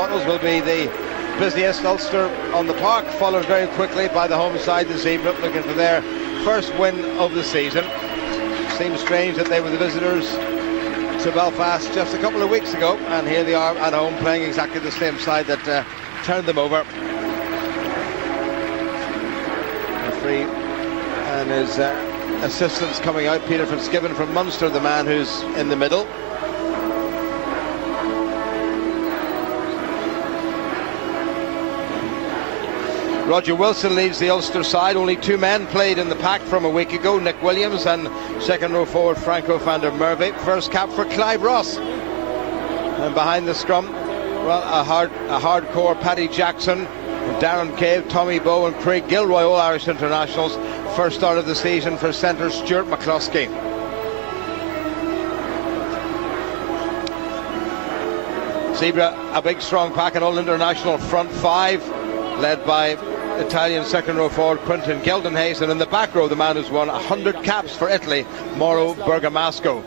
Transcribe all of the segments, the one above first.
Bottles will be the busiest. Ulster on the park, followed very quickly by the home side, the Zebre, looking for their first win of the season. Seems strange that they were the visitors to Belfast just a couple of weeks ago, and here they are at home playing exactly the same side that turned them over. Referee and his assistants coming out. Peter Fitzgibbon from Munster, the man who's in the middle. Roger Wilson leads the Ulster side. Only two men played in the pack from a week ago, Nick Williams and second row forward Franco van der Merwe. First cap for Clive Ross. And behind the scrum, well, a hardcore Paddy Jackson, Darren Cave, Tommy Bowe and Craig Gilroy, all Irish internationals. First start of the season for centre Stuart McCluskey. Zebre, a big strong pack, an all-international front five, led by Italian second row forward Quinton Geldenhuys, and in the back row the man who's won 100 caps for Italy, Mauro Bergamasco.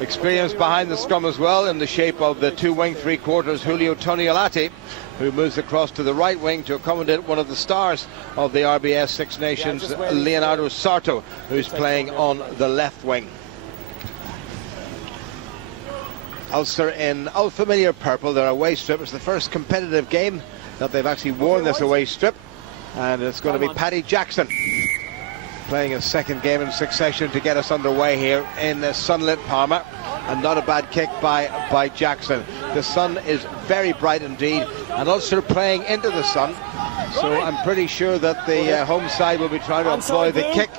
Experience behind the scrum as well, in the shape of the two wing three-quarters Julio Toniolati, who moves across to the right wing to accommodate one of the stars of the RBS Six Nations, Leonardo Sarto, who's playing on the left wing. Ulster in unfamiliar purple, their away strip. It's the first competitive game that they've actually worn this away strip, and it's going to be Paddy Jackson playing his second game in succession to get us underway here in sunlit Parma. And not a bad kick by Jackson. The sun is very bright indeed, and Ulster playing into the sun, so I'm pretty sure that the home side will be trying to employ the kick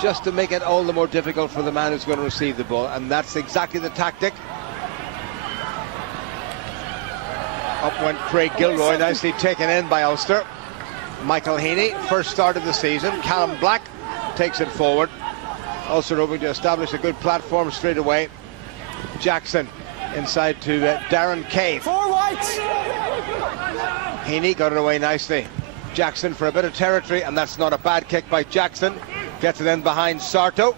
just to make it all the more difficult for the man who's going to receive the ball, and that's exactly the tactic. Up went Craig Gilroy, nicely taken in by Ulster. Michael Heaney, first start of the season. Callum Black takes it forward. Ulster hoping to establish a good platform straight away. Jackson inside to Darren Cave. Heaney got it away nicely. Jackson for a bit of territory, and that's not a bad kick by Jackson. Gets it in behind Sarto.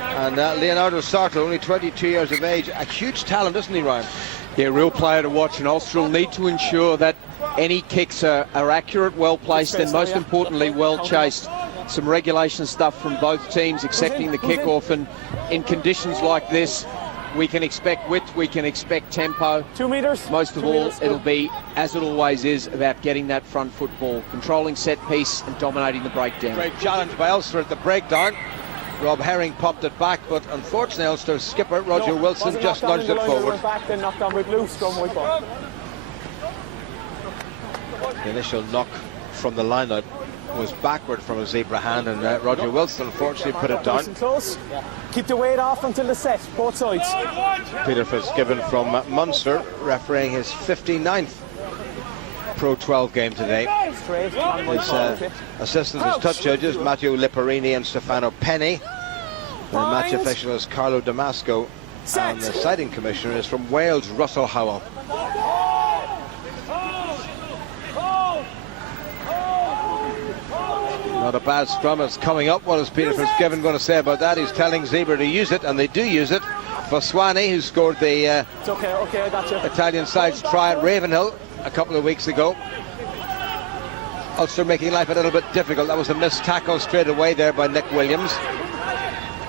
And Leonardo Sarto, only 22 years of age, a huge talent, isn't he, Ryan? Yeah, real player to watch, and Ulster will need to ensure that any kicks are accurate, well placed, and most importantly, well chased. Some regulation stuff from both teams accepting the kickoff, and in conditions like this, we can expect width, we can expect tempo. 2 meters. Most of all, it'll be, as it always is, about getting that front foot ball, controlling set piece and dominating the breakdown. Great challenge by Ulster at the breakdown. Rob Herring popped it back, but unfortunately Ulster's skipper Roger Wilson just nudged it forward. The initial knock from the line-out was backward from a Zebre hand, and Roger Wilson unfortunately put it down. Keep the weight off until the set, both sides. Peter Fitzgibbon from Munster refereeing his 59th Pro12 game today. His assistants as touch judges Matteo Liparini and Stefano Penny. The match official is Carlo Damasco, and the sighting commissioner is from Wales, Russell Howell. Not a bad scrum. It's coming up. What is Peter Fitzgibbon going to say about that? He's telling Zebre to use it, and they do use it. Foswani, who scored the Italian side's try at Ravenhill a couple of weeks ago. Ulster making life a little bit difficult. That was a missed tackle straight away there by Nick Williams.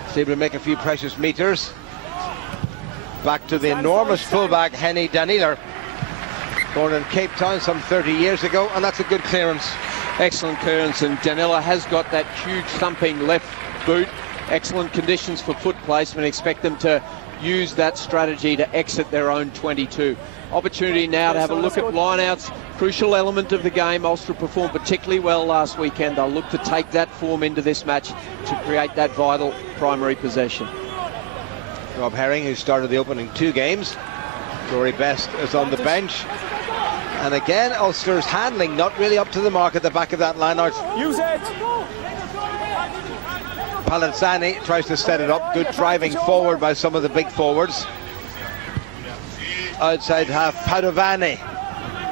Zebre make a few precious meters. Back to the enormous fullback Henny Daniler, born in Cape Town some 30 years ago, and that's a good clearance. Excellent clearance, and Danila has got that huge thumping left boot. Excellent conditions for foot placement. Expect them to use that strategy to exit their own 22. Opportunity now to have a look at lineouts. Crucial element of the game. Ulster performed particularly well last weekend. They'll look to take that form into this match to create that vital primary possession. Rob Herring, who started the opening two games. Rory Best is on the bench. And again, Ulster's handling not really up to the mark at the back of that line-out. Use it! Palazzani tries to set it up. Good driving forward by some of the big forwards. Outside half, Padovani.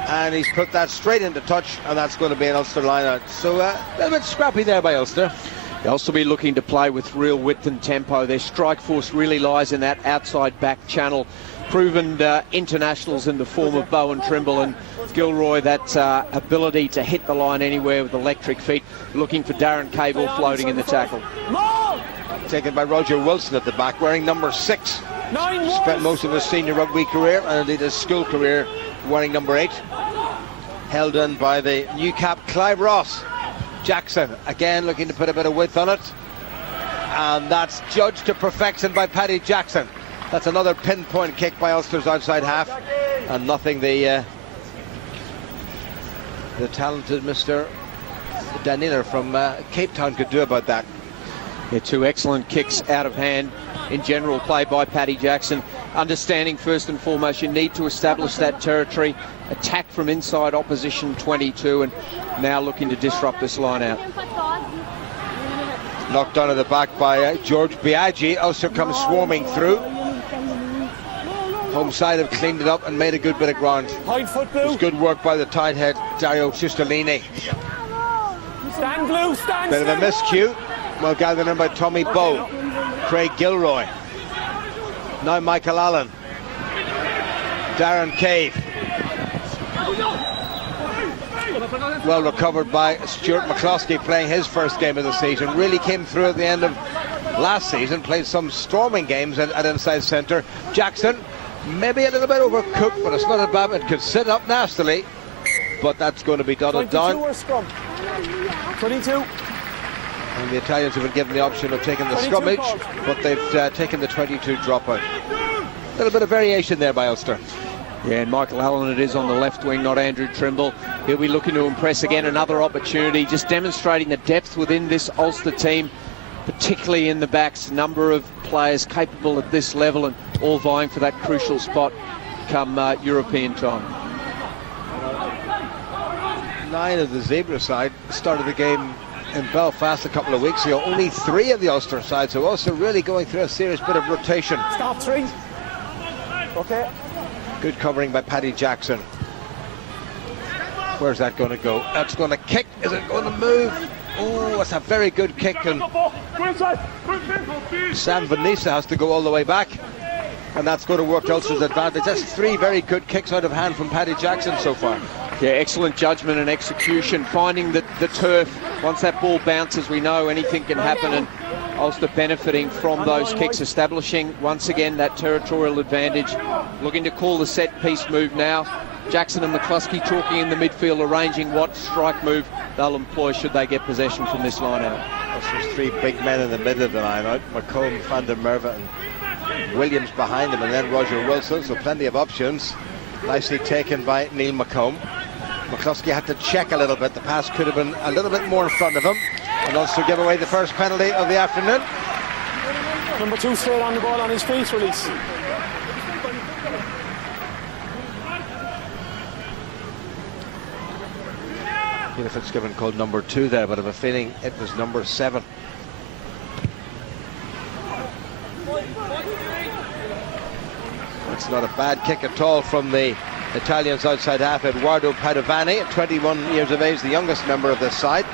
And he's put that straight into touch, and that's going to be an Ulster line-out. So a little bit scrappy there by Ulster. They'll also be looking to play with real width and tempo. Their strike force really lies in that outside back channel. Proven internationals in the form of Bowen Trimble and Gilroy, that ability to hit the line anywhere with electric feet. Looking for Darren Cable floating in the tackle. Taken by Roger Wilson at the back, wearing number 6. Spent most of his senior rugby career and indeed his school career wearing number 8. Held in by the new cap Clive Ross. Jackson again looking to put a bit of width on it, and that's judged to perfection by Paddy Jackson. That's another pinpoint kick by Ulster's outside half, and nothing the talented Mr. Danila from Cape Town could do about that. Yeah, 2 excellent kicks out of hand in general play by Paddy Jackson. Understanding first and foremost you need to establish that territory, attack from inside opposition 22, and now looking to disrupt this line out. Knocked down at the back by George Biaggi. Ulster comes swarming through. Home side have cleaned it up and made a good bit of ground. It was good work by the tight head Dario Ciustolini. Stand blue, stand. Bit of a miscue. Well gathered in by Tommy Bowe. Craig Gilroy. Now Michael Allen. Darren Cave. Well recovered by Stuart McCloskey, playing his first game of the season. Really came through at the end of last season. Played some storming games at inside centre. Jackson, maybe a little bit overcooked, but it's not a bad. It could sit up nastily, but that's going to be dotted down. 22. And the Italians have been given the option of taking the scrummage, but they've taken the 22 dropout. A little bit of variation there by Ulster. Yeah, and Michael Allen it is on the left wing, not Andrew Trimble. He'll be looking to impress again. Another opportunity, just demonstrating the depth within this Ulster team, particularly in the backs. Number of players capable at this level and all vying for that crucial spot come European time. 9 of the Zebra side started the game in Belfast a couple of weeks ago. Only 3 of the Ulster side, so Ulster really going through a serious bit of rotation. Stop 3. Okay. Good covering by Paddy Jackson. Where's that going to go? That's going to kick. Is it going to move? Oh, it's a very good kick, and Sam Vanessa has to go all the way back, and that's going to work to Ulster's advantage. That's 3 very good kicks out of hand from Paddy Jackson so far. Yeah, excellent judgment and execution, finding the turf. Once that ball bounces, we know anything can happen, and Ulster benefiting from those kicks, establishing once again that territorial advantage. Looking to call the set piece move now. Jackson and McCluskey talking in the midfield, arranging what strike move they'll employ should they get possession from this line out. Ulster's 3 big men in the middle of the line out. McComb, Van der Merwe and Williams behind them, and then Roger Wilson, so plenty of options. Nicely taken by Neil McComb. McCluskey had to check a little bit. The pass could have been a little bit more in front of him, and Ulster give away the first penalty of the afternoon. Number 2 straight on the ball on his feet, release. Peter Fitzgibbon called number 2 there, but I have a feeling it was number 7. It's not a bad kick at all from the Italians outside half. Eduardo Padovani, 21 years of age, the youngest member of this side.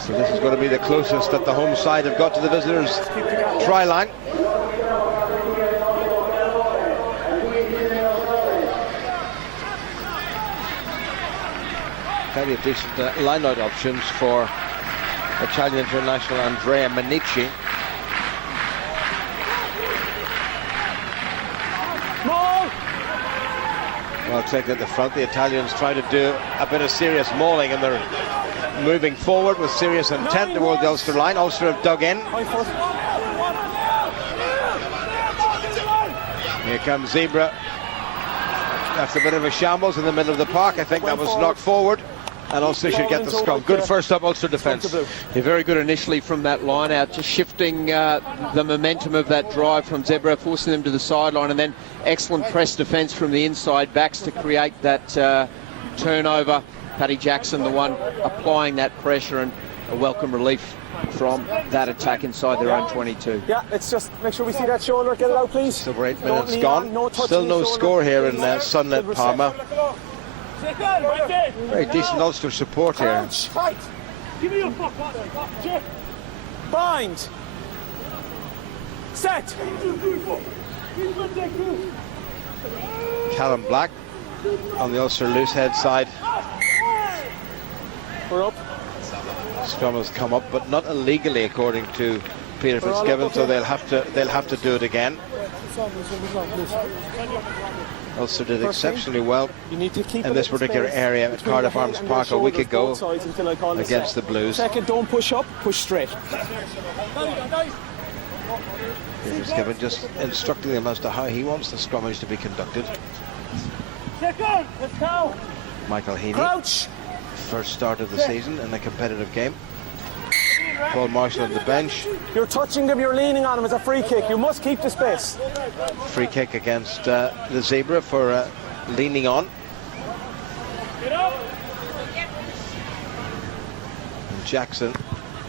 So this is going to be the closest that the home side have got to the visitors' try line. Plenty of decent line-out options for Italian international Andrea Manici. Well, take at the front. The Italians try to do a bit of serious mauling, and they're moving forward with serious intent toward the Ulster line. Ulster have dug in. Here comes Zebre. That's a bit of a shambles in the middle of the park. I think that was knocked forward, and Ulster should get the scrum. Good first up Ulster defence. Yeah, very good initially from that line out, just shifting the momentum of that drive from Zebre, forcing them to the sideline, and then excellent press defence from the inside backs to create that turnover. Paddy Jackson, the one applying that pressure, and a welcome relief from that attack inside their own 22. Yeah, let's just make sure we see that shoulder. Get it out, please. So 8 minutes gone. Still no score here in sunlit Parma. Very decent Ulster support here. Give me your bind. Set. Callum Black on the Ulster loosehead side. We're up. Scrum has come up, but not illegally, according to Peter Fitzgibbon. So they'll have to do it again. Ulster did exceptionally well in this particular area at Cardiff Arms Park a week ago against the Blues. Second, don't push up, push straight. Peter Fitzgibbon just instructing them as to how he wants the scrummage to be conducted. Second, let's go. Michael Heaney, Crouch. first start of the season in a competitive game. Paul Marshall on the bench. You're touching them, you're leaning on them. It's a free kick. You must keep the space. Free kick against the Zebra for leaning on. And Jackson,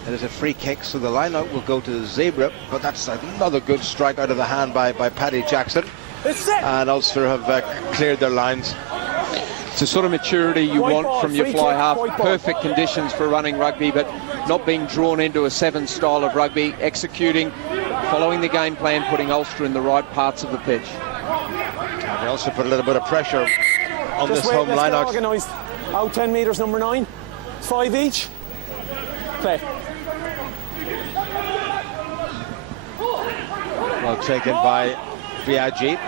it is a free kick, so the line-out will go to the Zebra, but that's another good strike out of the hand by Paddy Jackson. And Ulster have cleared their lines. It's the sort of maturity you want from your fly half. Perfect conditions for running rugby, but not being drawn into a 7 style of rugby, executing, following the game plan, putting Ulster in the right parts of the pitch. And they also put a little bit of pressure on this home line-out. Organised. Out 10 metres, number 9. It's 5 each. Play. Well taken by Biaggi,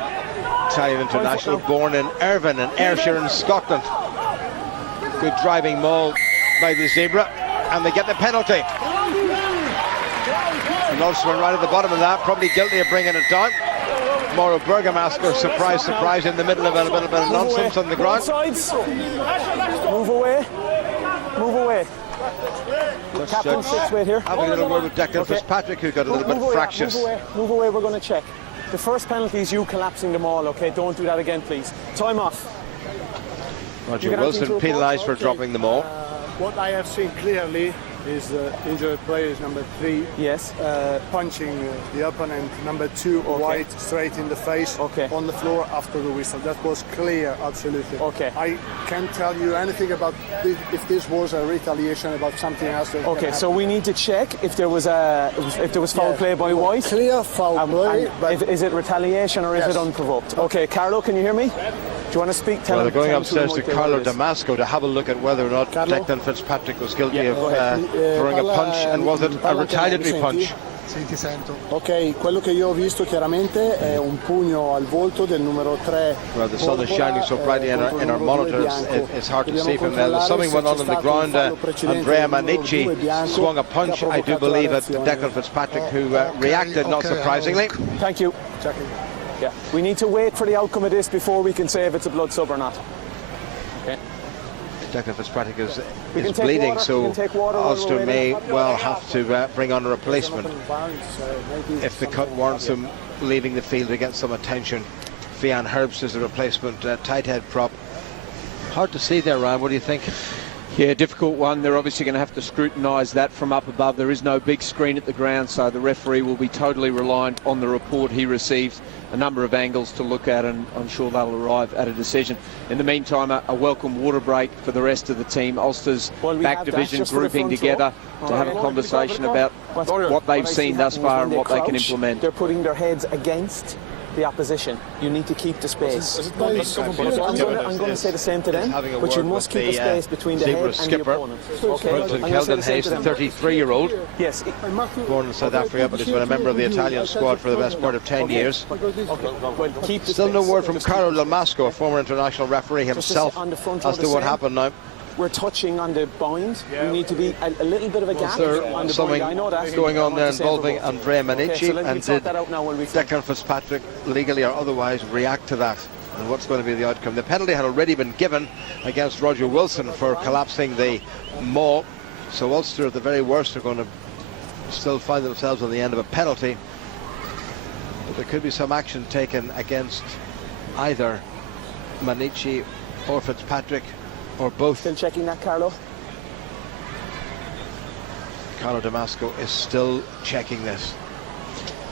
Italian international, born in Irvine in Ayrshire in Scotland. Good driving maul by the Zebra, and they get the penalty. And Ulster right at the bottom of that, probably guilty of bringing it down. Mauro Bergamasco, surprise, surprise, in the middle of a little bit of nonsense on the ground. Move away. Move away. Captain sits right here. Having a little word with Declan Fitzpatrick, who got a little bit fractious. Move away, we're going to check. The first penalty is you collapsing them all, okay? Don't do that again, please. Time off. Roger Wilson penalised for dropping them all. What I have seen clearly is the injured players number 3 yes punching the opponent number 2 White straight in the face on the floor after the whistle. That was clear, absolutely. I can't tell you anything about if this was a retaliation about something else. So we need to check if there was foul play by White. Clear foul play. Is it retaliation or is it unprovoked? Okay, Carlo, can you hear me? Do you want to speak? Well, they're going upstairs to Carlo Damasco to have a look at whether or not Declan Fitzpatrick was guilty of throwing a punch, and was it a retaliatory punch? Ok, quello che io ho visto chiaramente è un pugno al volto del numero 3. Well, the sun is shining so brightly in our monitors, it's hard to see from there. Something went on the ground. Andrea Manici swung a punch, I do believe, at Declan Fitzpatrick, who reacted, not surprisingly. Thank you. Yeah, we need to wait for the outcome of this before we can say if it's a blood sub or not. Okay. Declan Fitzpatrick is bleeding, so Ulster may well have to bring on a replacement if the cut warrants him leaving the field to get some attention. Fian Herbst is the replacement tight head prop. Hard to see there, Ryan. What do you think? Yeah, difficult one. They're obviously going to have to scrutinise that from up above. There is no big screen at the ground, so the referee will be totally reliant on the report he receives. A number of angles to look at, and I'm sure they'll arrive at a decision. In the meantime, a welcome water break for the rest of the team. Ulster's back division grouping together to have a conversation about what they've seen thus far and what they can implement. They're putting their heads against the opposition. You need to keep the space. I'm going to say the same to them, but you must keep the space between the head and the opponent. Wilton Kelden Hayes, the 33-year-old, yes, born in South Africa, but has been a member of the Italian squad for the best part of 10 years. Still no word from Carlo Damasco, a former international referee himself, as to what happened now. We're touching on the bind. We need to be a little bit of a gap on the bind. I know that. Going on there involving Andrea Manici, and did Declan Fitzpatrick, legally or otherwise, react to that? And what's going to be the outcome? The penalty had already been given against Roger Wilson for collapsing the maul, so Ulster at the very worst are going to still find themselves on the end of a penalty. But there could be some action taken against either Manici or Fitzpatrick, or both. Still checking that, Carlo? Carlo Damasco is still checking this.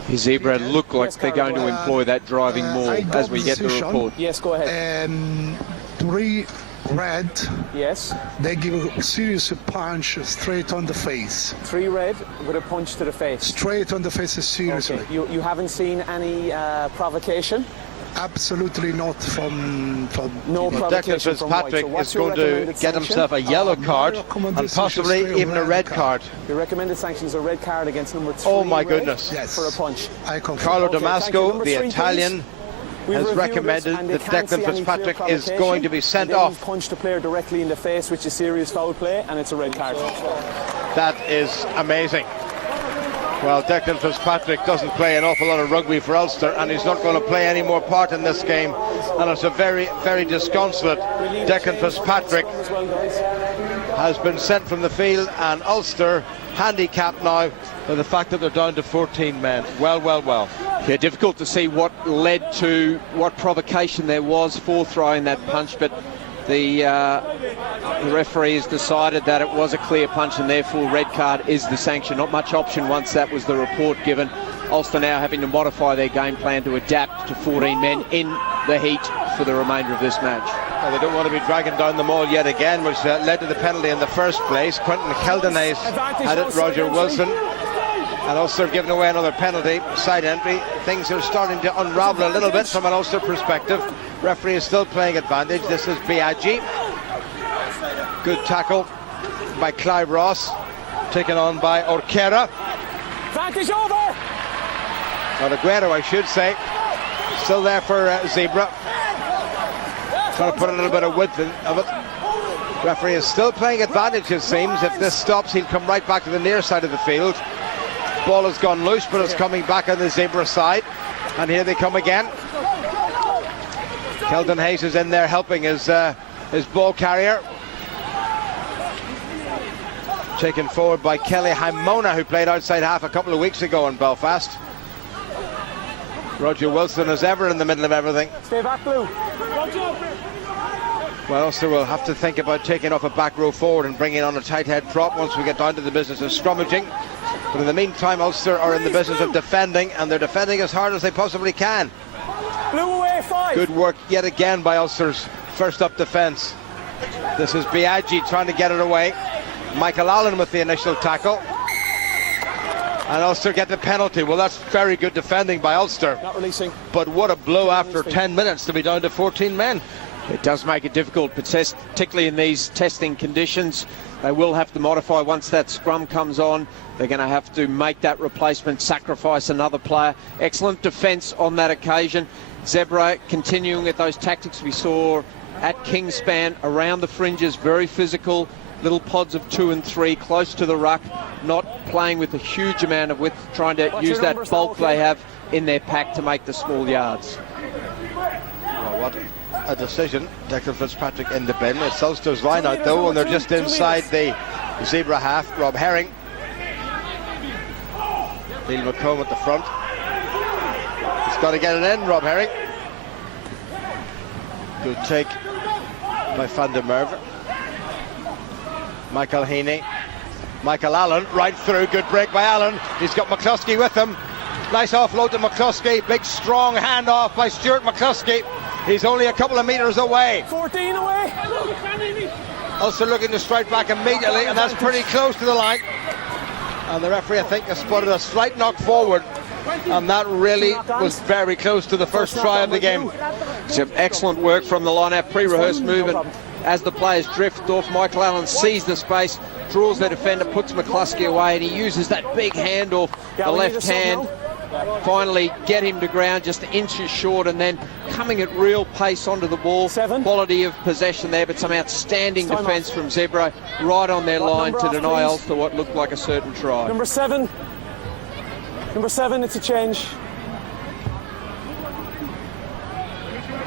The Zebra look like they're going to employ that driving maul as we get the report. Yes, go ahead. red, yes, they give a serious punch straight on the face. 3 red with a punch to the face. Straight on the face, seriously. Okay. You haven't seen any provocation? Absolutely not from no provocation. Declan Fitzpatrick is going to get himself a yellow card and possibly even a red card. Your recommended sanction is a red card against number 3. Oh my goodness! Yes. For a punch. I confirm. Carlo Damasco, the Italian, has recommended that Declan Fitzpatrick is going to be sent off. Punch the player directly in the face, which is serious foul play, and it's a red card. That is amazing. Well, Declan Fitzpatrick doesn't play an awful lot of rugby for Ulster, and he's not going to play any more part in this game. And it's a very, very disconsolate. Declan Fitzpatrick has been sent from the field, and Ulster handicapped now by the fact that they're down to 14 men. Well. Yeah, difficult to see what led to what provocation there was for throwing that punch, but the referee has decided that it was a clear punch, and therefore red card is the sanction. Not much option once that was the report given. Ulster now having to modify their game plan to adapt to 14 men in the heat for the remainder of this match. Well, they don't want to be dragging down the maul yet again, which led to the penalty in the first place. Quentin Keldenhays had it, Roger Wilson. And Ulster have given away another penalty, side entry. Things are starting to unravel a little bit from an Ulster perspective. Referee is still playing advantage. This is Biaggi. Good tackle by Clive Ross, taken on by Orquera. Advantage over! Not Aguero, I should say. Still there for Zebre. Trying to put a little bit of width of it. Referee is still playing advantage, it seems. If this stops, he'll come right back to the near side of the field. Ball has gone loose, but it's coming back on the Zebre side. And here they come again. Keldenhays is in there helping his ball carrier. Taken forward by Kelly Haimona, who played outside half a couple of weeks ago in Belfast. Roger Wilson as ever in the middle of everything. Stay back, Blue. Well, Ulster will have to think about taking off a back row forward and bringing on a tight head prop once we get down to the business of scrummaging. But in the meantime, Ulster are in the business of defending, and they're defending as hard as they possibly can. Blue away, 5. Good work yet again by Ulster's first up defence. This is Biaggi trying to get it away. Michael Allen with the initial tackle. And Ulster get the penalty. Well, that's very good defending by Ulster. Not releasing. But what a blow after 10 minutes to be down to 14 men. It does make it difficult, particularly in these testing conditions. They will have to modify once that scrum comes on. They're going to have to make that replacement, sacrifice another player. Excellent defence on that occasion. Zebre continuing with those tactics we saw at Kingspan, around the fringes, very physical, little pods of 2 and 3, close to the ruck, not playing with a huge amount of width, trying to use that bulk they have in their pack to make the small yards. Well, what a decision. Declan Fitzpatrick in the bin. It's Ulster's line out though, and they're just inside the Zebre half. Rob Herring. Neil McComb at the front. He's got to get it in, Rob Herring. Good take by Van der Merwe. Michael Heaney. Michael Allen right through. Good break by Allen. He's got McCluskey with him. Nice offload to McCluskey. Big strong hand off by Stuart McCluskey. He's only a couple of metres away. 14 away. Ulster looking to strike back immediately, and that's pretty close to the line. And the referee, I think, has spotted a slight knock forward, and that really was very close to the first try of the game. Some excellent work from the line-out, pre-rehearsed movement. As the players drift off, Michael Allen sees the space, draws the defender, puts McCluskey away, and he uses that big hand off the left hand. Finally get him to ground just inches short, and then coming at real pace onto the ball. 7. Quality of possession there, but some outstanding defence from Zebre right on their line to deny Ulster what looked like a certain try. Number 7, it's a change.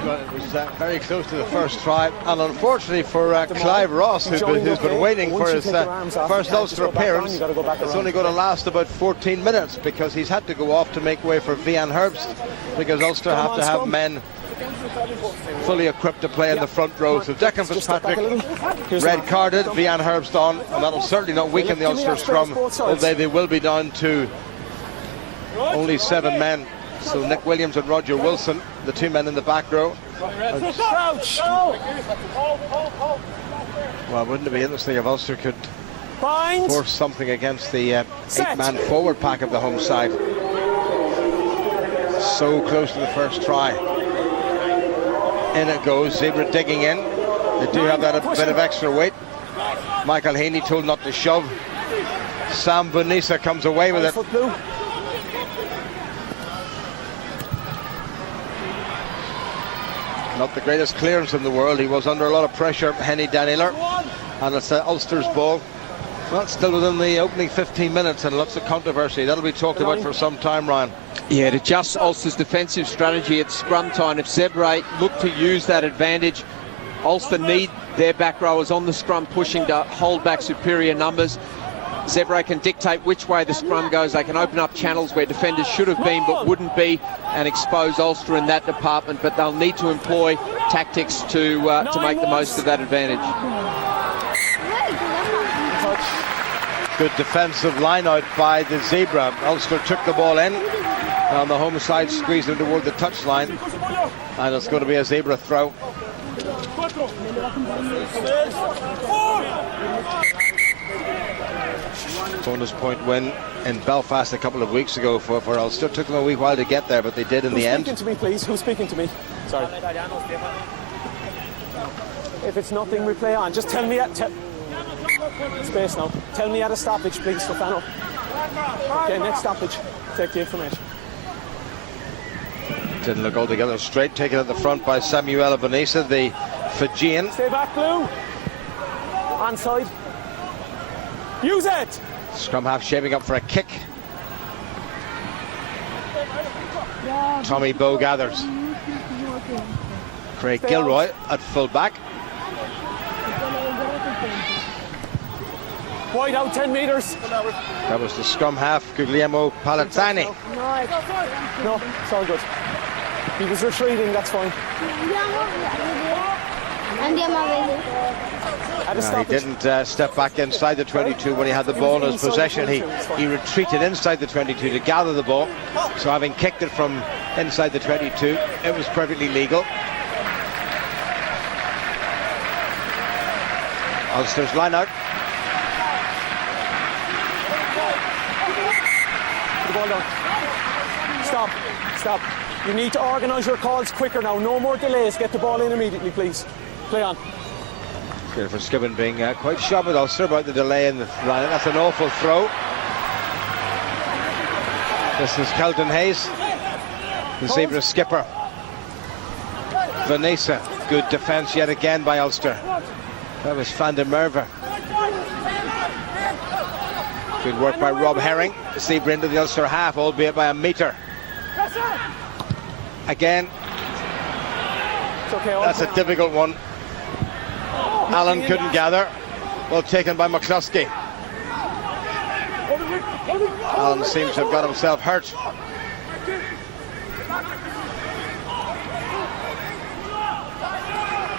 Well, it was very close to the first try, and unfortunately for Clive Ross, who's been waiting for his first Ulster appearance, it's only going to last about 14 minutes because he's had to go off to make way for Vian Herbst, because Ulster have to have men fully equipped to play in the front row. So Declan Fitzpatrick red carded, Vian Herbst on, and that'll certainly not weaken the Ulster scrum, although they will be down to only 7 men. So Nick Williams and Roger Wilson the two men in the back row. Well, wouldn't it be interesting if Ulster could force something against the 8-man forward pack of the home side? So close to the first try. In it goes, Zebre digging in. They do have that a bit of extra weight. Michael Heaney told not to shove. Sam Bonisa comes away with it. Not the greatest clearance in the world. He was under a lot of pressure, Henny Daniller. And it's Ulster's ball. Well, still within the opening 15 minutes and lots of controversy. That'll be talked about for some time, Ryan. Yeah, it adjusts Ulster's defensive strategy at scrum time. If Zebre look to use that advantage, Ulster need their back rowers on the scrum pushing to hold back superior numbers. Zebre can dictate which way the scrum goes. They can open up channels where defenders should have been but wouldn't be and expose Ulster in that department, but they'll need to employ tactics to make the most of that advantage. Good defensive line out by the Zebre. Ulster took the ball in on the home side, squeezed it toward the touchline, and it's going to be a Zebre throw. Bonus point win in Belfast a couple of weeks ago for Ulster. Took them a wee while to get there, but they did in the end. Who's speaking to me, please? Who's speaking to me? Sorry. If it's nothing, we play on. Just tell me at space now. Tell me at a stoppage, please, Stefano. Okay, next stoppage. Take the information. Didn't look altogether straight. Taken at the front by Samuel Bonisa, the Fijian. Stay back, Blue. Onside. Use it. Scrum half shaping up for a kick. Tommy Bowe gathers. Craig Gilroy at full back. Wide out 10 metres. That was the scrum half, Guglielmo Palazzani. No, it's all good. He was retreating, that's fine. No, he didn't step back inside the 22 when he had the ball in his possession. He retreated inside the 22 to gather the ball. So having kicked it from inside the 22, it was perfectly legal. Ulster's line out. Put the ball down. Stop. Stop. You need to organise your calls quicker now. No more delays. Get the ball in immediately, please. Play on. Good for Skibbon being quite sharp with Ulster about the delay in the line. That's an awful throw. This is Kelton Hayes, the Zebre skipper. Vanessa, good defence yet again by Ulster. That was Van der Merwe. Good work by Rob Herring. Zebre into the Ulster half, albeit by a metre. Again, that's a difficult one. Allen couldn't gather. Well taken by McCluskey. Allen seems to have got himself hurt.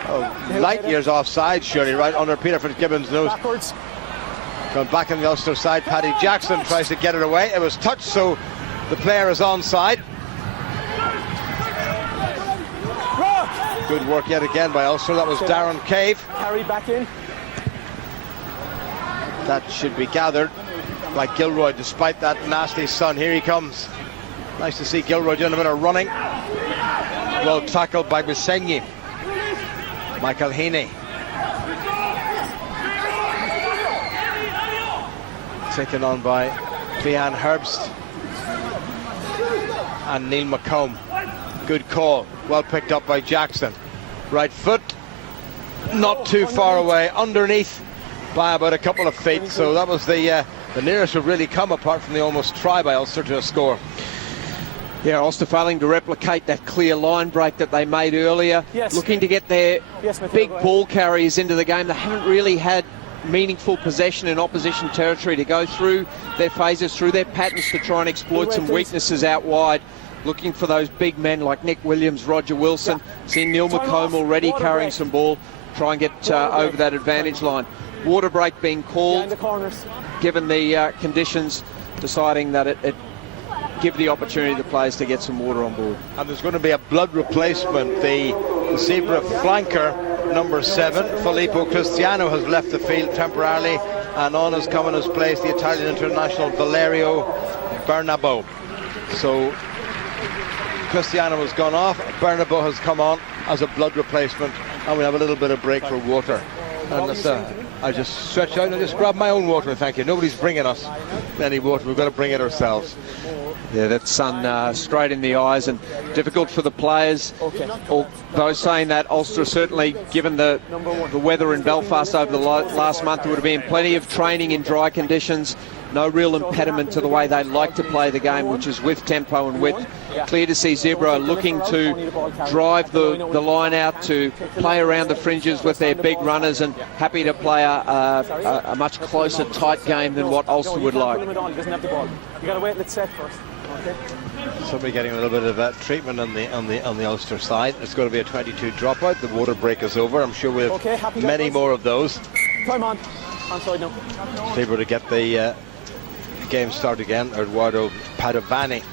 Oh, light years offside, surely, right under Peter Fitzgibbon's nose. Backwards. Going back on the Ulster side, Paddy Jackson tries to get it away. It was touched, so the player is onside. Good work yet again by Ulster. That was Darren Cave. Carry back in. That should be gathered by Gilroy despite that nasty sun. Here he comes. Nice to see Gilroy doing a bit of running. Well tackled by Musenyi. Michael Heaney. Taken on by Leanne Herbst and Neil McComb. Good call, well picked up by Jackson. Right foot, not too far away, underneath by about a couple of feet. So that was the nearest we've really come, apart from the almost try by Ulster to a score. Yeah, Ulster failing to replicate that clear line break that they made earlier. Yes. Looking to get their big ball carriers into the game. They haven't really had meaningful possession in opposition territory to go through their phases, through their patterns to try and exploit some weaknesses out wide. Looking for those big men like Nick Williams, Roger Wilson. Seeing Neil McComb already carrying some ball. Try and get over that advantage line. Water break being called, given the conditions, deciding that it give the opportunity to the players to get some water on board. And there's going to be a blood replacement. The Zebra flanker, number 7, Filippo Cristiano, has left the field temporarily, and on has come in his place the Italian international Valerio Bernabò. So Cristiano has gone off, Bernabò has come on as a blood replacement, and we have a little bit of break for water. And I just stretch out and I just grab my own water, thank you. Nobody's bringing us any water, we've got to bring it ourselves. Yeah, that sun straight in the eyes, and difficult for the players. Although saying that, Ulster certainly, given the weather in Belfast over the last month, there would have been plenty of training in dry conditions. No real impediment to the way they like to play the game, which is with tempo and width. Clear to see Zebra looking to drive the line out, to play around the fringes with their big runners, and happy to play a much closer, tight game than what Ulster would like. Somebody getting a little bit of treatment on the Ulster side. It's going to be a 22 dropout. The water break is over. I'm sure we'll have many more of those. Time on. Onside now. Able to get the game start again. Eduardo Padovani.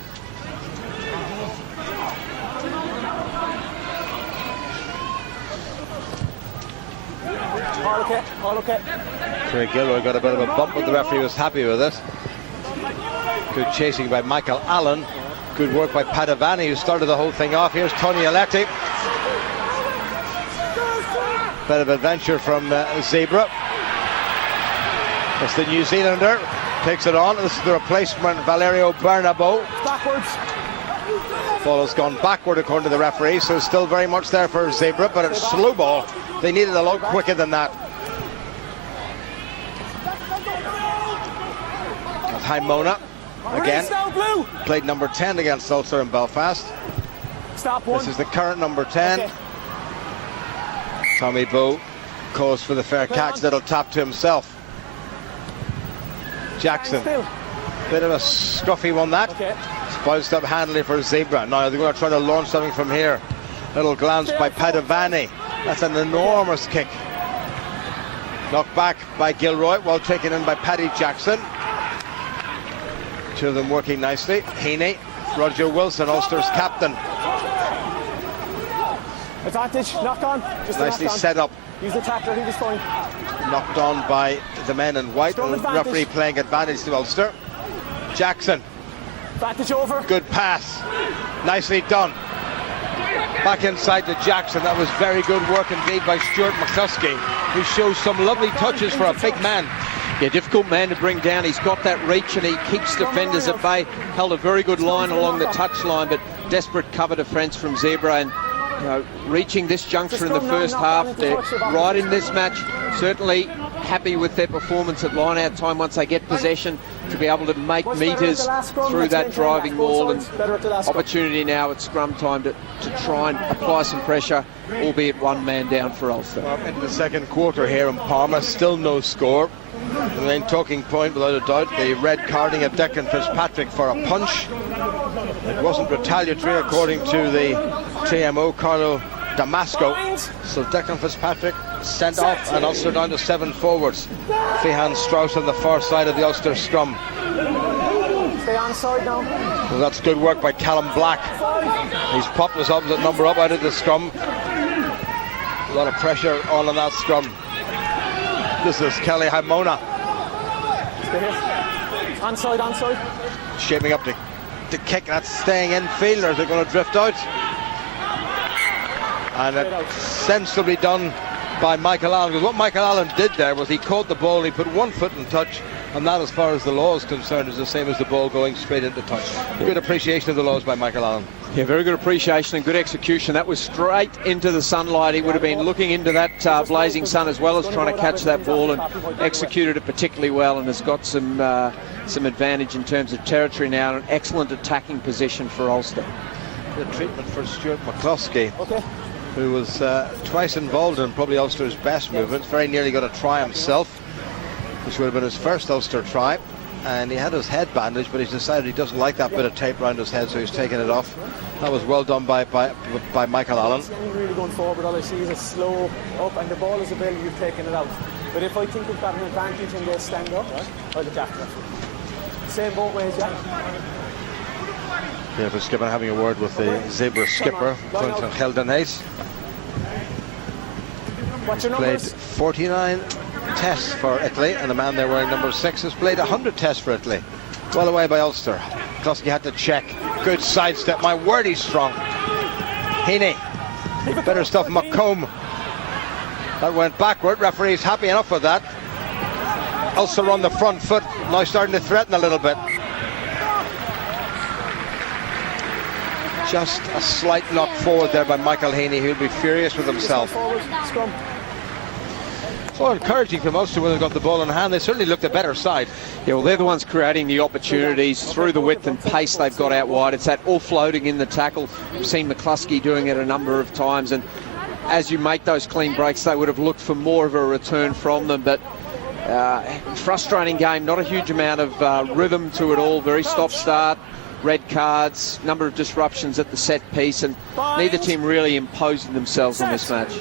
All okay, all okay. Craig Gilroy got a bit of a bump, but the referee was happy with it. Good chasing by Michael Allen. Good work by Padovani, who started the whole thing off. Here's Tony Aletti. Bit of adventure from Zebra. It's the New Zealander. Takes it on. This is the replacement, Valerio Bernabò. Backwards. Ball has gone backward according to the referee, so still very much there for Zebra, but it's slow ball. They needed a lot quicker than that. Haimona again played number 10 against Ulster in Belfast. This is the current number 10. Okay. Tommy Bowe calls for the fair catch. Little tap to himself. Jackson, bit of a scruffy one that. It's bounced up handily for Zebra. Now they're going to try to launch something from here. Little glance by Padovani. That's an enormous kick. Knocked back by Gilroy, well taken in by Paddy Jackson. Two of them working nicely. Heaney, Roger Wilson, Ulster's captain. Advantage, knock on. Just nicely knock on. Set up. Use the tackler, he was fine. Knocked on by the men in white. The referee playing advantage to Ulster. Jackson. Advantage over. Good pass. Nicely done. Back inside to Jackson. That was very good work indeed by Stuart McCluskey, who shows some lovely touches for a big man. Yeah, difficult man to bring down. He's got that reach and he keeps defenders at bay. Held a very good line along the touch line, but desperate cover defence from Zebra. And you know, reaching this juncture in the first half, they're right in this match. Certainly happy with their performance at line-out time once they get possession, to be able to make metres through that driving wall, and opportunity now at scrum time to try and apply some pressure, albeit one man down for Ulster. Well, into the second quarter here in Parma, still no score. The main talking point, without a doubt, the red carding of Declan Fitzpatrick for a punch. It wasn't retaliatory according to the TMO, Carlo Damasco. So Declan Fitzpatrick sent off, and Ulster down to 7 forwards. Fihan Strauss on the far side of the Ulster scrum. Stay on side now. Well, that's good work by Callum Black. He's popped his opposite number up out of the scrum. A lot of pressure on that scrum. This is Kelly Haimona. Stay here. Onside, onside. Shaping up to kick. That's staying in field, or is it going to drift out? And it's sensibly done by Michael Allen, because what Michael Allen did there was he caught the ball and he put one foot in touch, and that, as far as the law is concerned, is the same as the ball going straight into touch. Good appreciation of the laws by Michael Allen. Yeah, very good appreciation and good execution. That was straight into the sunlight. He would have been looking into that blazing sun, as well as trying to catch that ball, and executed it particularly well, and has got some advantage in terms of territory now, and an excellent attacking position for Ulster. Good treatment for Stuart McCluskey, who was twice involved in probably Ulster's best movements. Very nearly got a try himself, which would have been his first Ulster try. And he had his head bandaged, but he's decided he doesn't like that bit of tape around his head, so he's taken it off. That was well done by Michael Allen. Really going forward, all I see is a slow up, and the ball is available, you've taken it out. But if I think we've got an advantage and they stand up, I'll look after it. Same both ways, yeah. Yeah, for Skipper having a word with the Zebre skipper, nord-irlandesi. He's played 49 tests for Italy, and the man there wearing number 6 has played 100 tests for Italy. Well away by Ulster. Kloski had to check. Good sidestep. My word, he's strong. Heaney. Better stuff. McComb. That went backward. Referee's happy enough with that. Ulster on the front foot. Now starting to threaten a little bit. Just a slight knock forward there by Michael Heaney. He'll be furious with himself. So encouraging for Ulster when they've got the ball in hand. They certainly looked a better side. Yeah, well, they're the ones creating the opportunities through the width and pace they've got out wide. It's that offloading in the tackle. We've seen McCluskey doing it a number of times, and as you make those clean breaks, they would have looked for more of a return from them. But frustrating game, not a huge amount of rhythm to it all. Very stop-start, red cards, number of disruptions at the set piece, and neither team really imposing themselves on this match.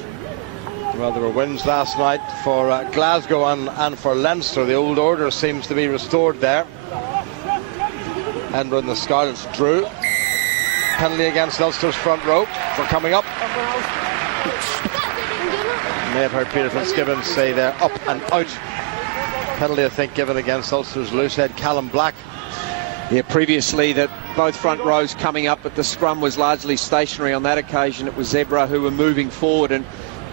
Well, there were wins last night for Glasgow and for Leinster. The old order seems to be restored there. And the Scarlets drew. Penalty against Ulster's front row for coming up. You may have heard Peter Fitzgibbon say they're up and out. Penalty, I think, given against Ulster's loose head Callum Black. Yeah, previously that both front rows coming up, but the scrum was largely stationary. On that occasion, it was Zebre who were moving forward, and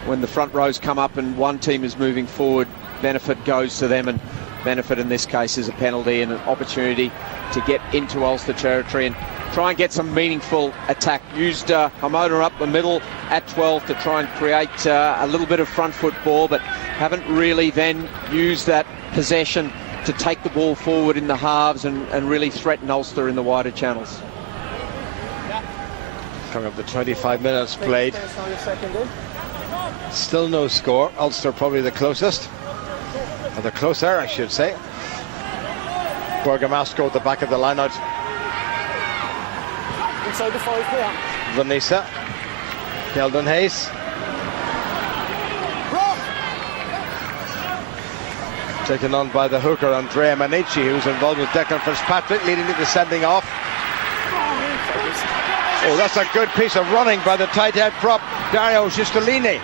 when the front rows come up and one team is moving forward, benefit goes to them, and benefit in this case is a penalty and an opportunity to get into Ulster territory and try and get some meaningful attack. Used Hamona up the middle at 12 to try and create a little bit of front foot ball, but haven't really then used that possession to take the ball forward in the halves and really threaten Ulster in the wider channels. Coming up to 25 minutes played. Still no score. Ulster probably the closest. Or the closer, I should say. Bergamasco at the back of the line out. Inside the 5 here. Vanessa. Keldon Hayes. Taken on by the hooker Andrea Manici, who's involved with Declan Fitzpatrick, leading to the sending off. Oh, that's a good piece of running by the tight head prop, Dario Giustolini.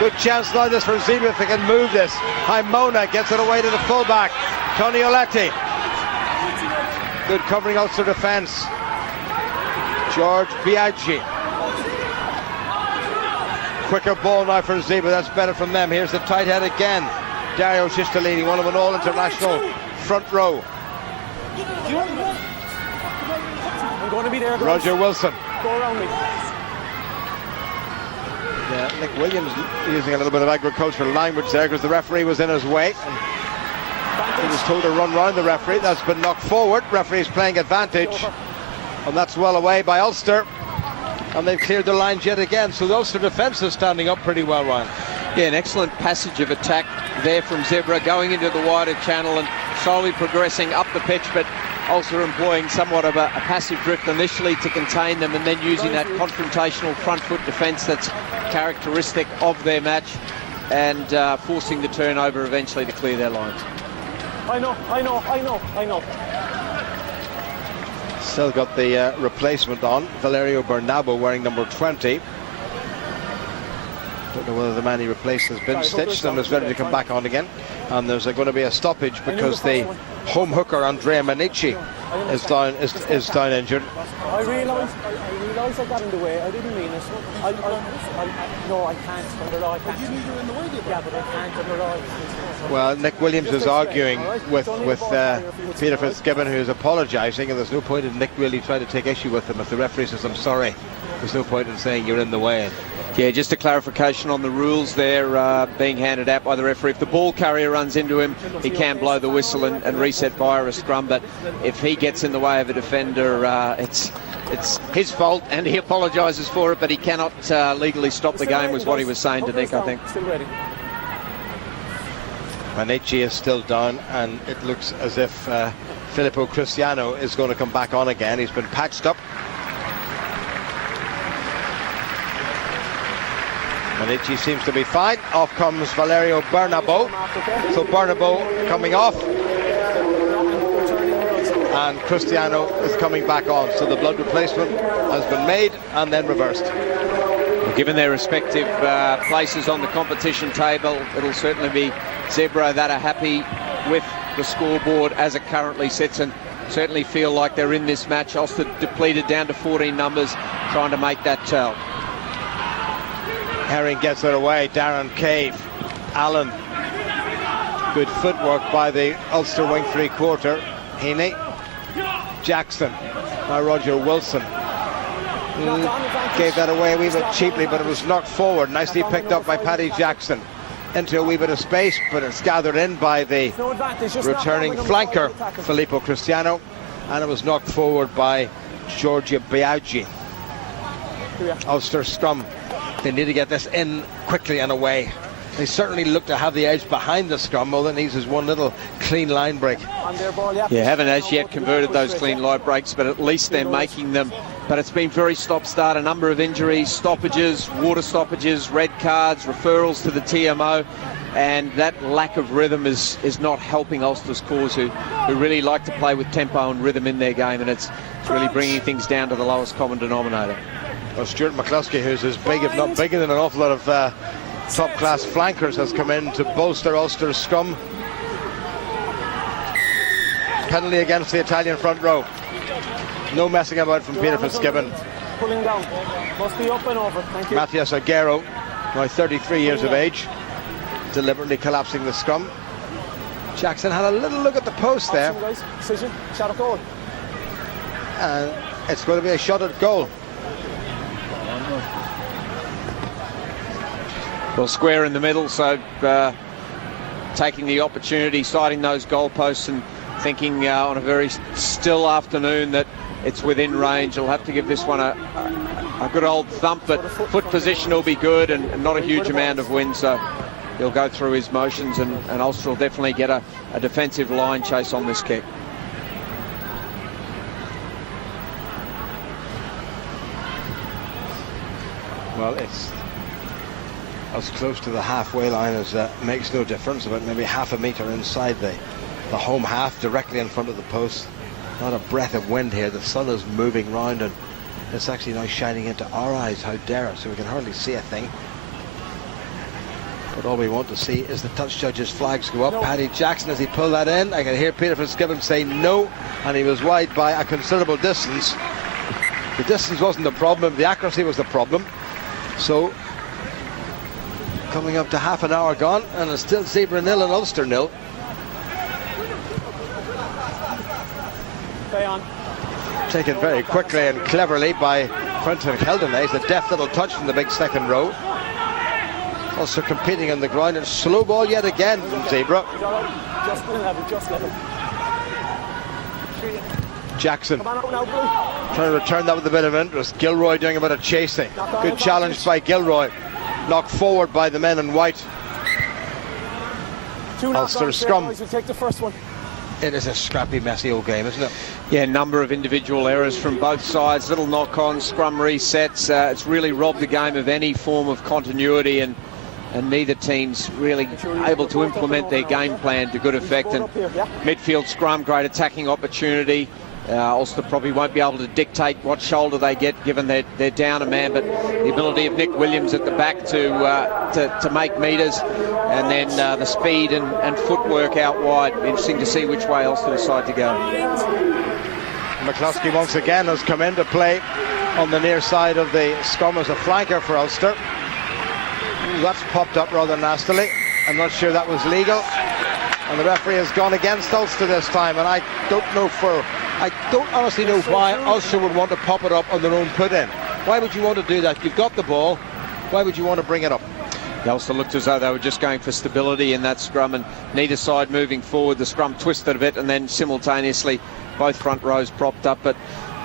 Good chance now this for Zebre if they can move this. Hamona gets it away to the fullback, Tony Oletti. Good covering Ulster defence. George Biaggi. Quicker ball now for Zebre, that's better from them. Here's the tight head again. Dario Giustolini, one of an all-international front row. I'm going to be there, Roger Wilson. Go around me. Yeah, Nick Williams using a little bit of agricultural language there because the referee was in his way. He was told to run round the referee. That's been knocked forward. Referee's playing advantage. And that's well away by Ulster. And they've cleared the lines yet again. So the Ulster defence is standing up pretty well, Ryan. Yeah, an excellent passage of attack there from Zebre, going into the wider channel and slowly progressing up the pitch, but Ulster employing somewhat of a passive drift initially to contain them, and then using that confrontational front foot defence that's characteristic of their match, and forcing the turnover eventually to clear their lines. I know. Still got the replacement on, Valerio Bernabo wearing number 20. Don't know whether the man he replaced has been stitched and is ready to come back on again. And there's going to be a stoppage because the home hooker Andrea Manici is down injured. I realise I got in the way. I didn't mean it. No, I can't. Under law, I can't. Yeah, but I can't under law. Well, Nick Williams is arguing with Peter Fitzgibbon, who is apologising, and there's no point in Nick really trying to take issue with him. If the referee says, I'm sorry, there's no point in saying you're in the way. Yeah, just a clarification on the rules there being handed out by the referee. If the ball carrier runs into him, he can blow the whistle and reset via a scrum, but if he gets in the way of a defender, it's his fault, and he apologises for it, but he cannot legally stop the game, was what he was saying to Nick, I think. Manici is still down, and it looks as if Filippo Cristiano is going to come back on again. He's been patched up. Manici seems to be fine. Off comes Valerio Bernabo. So Bernabo coming off. and Cristiano is coming back on. So the blood replacement has been made and then reversed. Well, given their respective places on the competition table, it'll certainly be Zebre that are happy with the scoreboard as it currently sits, and certainly feel like they're in this match. Ulster depleted down to 14 numbers, trying to make that tell. Herring gets it away. Darren Cave, Allen. Good footwork by the Ulster wing three-quarter. Heaney, Jackson, now Roger Wilson. Gave that away a wee bit cheaply, but it was knocked forward. Nicely picked up by Paddy Jackson. Into a wee bit of space, but it's gathered in by the returning flanker, Filippo Cristiano, and it was knocked forward by Giorgio Biaggi. Ulster scrum. They need to get this in quickly and away. They certainly look to have the edge behind the scrum. All that needs is one little clean line break. Yeah, haven't as yet converted those clean line breaks, but at least they're making them. But it's been very stop-start, a number of injuries, stoppages, water stoppages, red cards, referrals to the TMO, and that lack of rhythm is not helping Ulster's cause, who really like to play with tempo and rhythm in their game, and it's really bringing things down to the lowest common denominator. Well, Stuart McCluskey, who's as big, if not bigger than an awful lot of top-class flankers, has come in to bolster Ulster's scrum. Penalty against the Italian front row. No messing about from Peter Fitzgibbon. Pulling down. Must be up and over. Thank you. Matthias Aguero, now 33 years of age, deliberately collapsing the scrum. Jackson had a little look at the post there. Decision, shot at goal. And it's going to be a shot at goal. Well, square in the middle, so taking the opportunity, sighting those goalposts and thinking on a very still afternoon that it's within range. He'll have to give this one a good old thump, but foot position will be good and not a huge amount of wind, so he'll go through his motions, and Ulster will definitely get a defensive line chase on this kick. Well, it's as close to the halfway line as makes no difference, about maybe half a metre inside the home half, directly in front of the post. Not a breath of wind here. The sun is moving round and it's actually now shining into our eyes, how dare it, so we can hardly see a thing. But all we want to see is the touch judge's flags go up. No. Paddy Jackson, as he pulled that in, I can hear Peter Fitzgibbon say no, and he was wide by a considerable distance. The distance wasn't the problem, the accuracy was the problem. So coming up to half an hour gone, and it's still Zebre 0 and Ulster 0. Taken very quickly and cleverly by Quentin Keldenay. The deft little touch from the big second row. Also competing on the ground, and slow ball yet again from Zebre. Jackson trying to return that with a bit of interest. Gilroy doing a bit of chasing. Good challenge by Gilroy. Knocked forward by the men in white. Ulster scrum. It is a scrappy, messy old game, isn't it? Yeah, number of individual errors from both sides, little knock-ons, scrum resets. It's really robbed the game of any form of continuity, and neither team's really able to implement their game plan to good effect. And midfield scrum, great attacking opportunity. Ulster probably won't be able to dictate what shoulder they get, given they're down a man, but the ability of Nick Williams at the back to make metres, and then the speed and footwork out wide. Interesting to see which way Ulster decide to go. McCluskey once again has come into play on the near side of the scrum as a flanker for Ulster. That's popped up rather nastily. I'm not sure that was legal, and the referee has gone against Ulster this time, and I don't honestly know why Ulster would want to pop it up on their own put-in. Why would you want to do that? You've got the ball. Why would you want to bring it up? Ulster looked as though they were just going for stability in that scrum, and neither side moving forward. The scrum twisted a bit, and then simultaneously both front rows propped up. But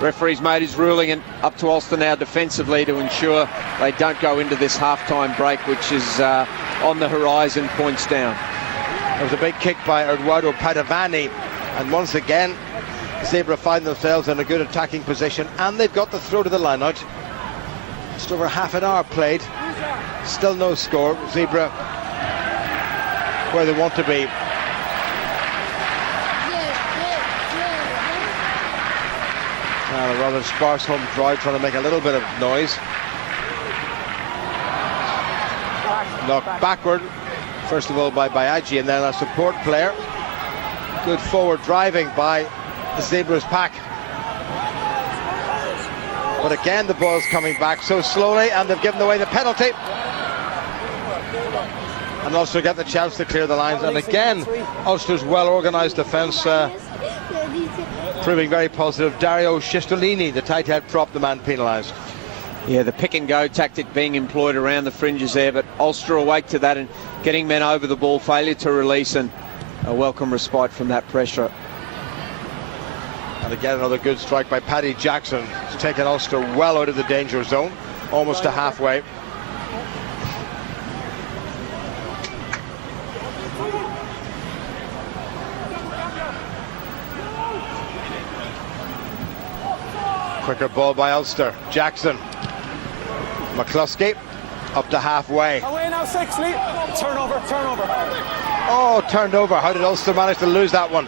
referee's made his ruling, and up to Ulster now defensively to ensure they don't go into this half-time break, which is on the horizon, points down. There was a big kick by Eduardo Padovani, and once again Zebre find themselves in a good attacking position, and they've got the throw to the line-out. Just over half an hour played, still no score. Zebre where they want to be. A rather sparse home crowd trying to make a little bit of noise. Knocked backward, first of all by Biaggi, and then a support player. Good forward driving by the Zebra's pack. But again, the ball's coming back so slowly, and they've given away the penalty. And Ulster get the chance to clear the lines. And again, Ulster's well-organised defence proving very positive. Dario Cistolini, the tight head prop, the man penalised. Yeah, the pick-and-go tactic being employed around the fringes there, but Ulster awake to that and getting men over the ball, failure to release, and a welcome respite from that pressure. And again, another good strike by Paddy Jackson. He's taken Ulster well out of the danger zone, almost to halfway. Quicker ball by Ulster. Jackson. McCluskey up to halfway. Away now, 6, Lee. Turnover. Oh, turned over. How did Ulster manage to lose that one?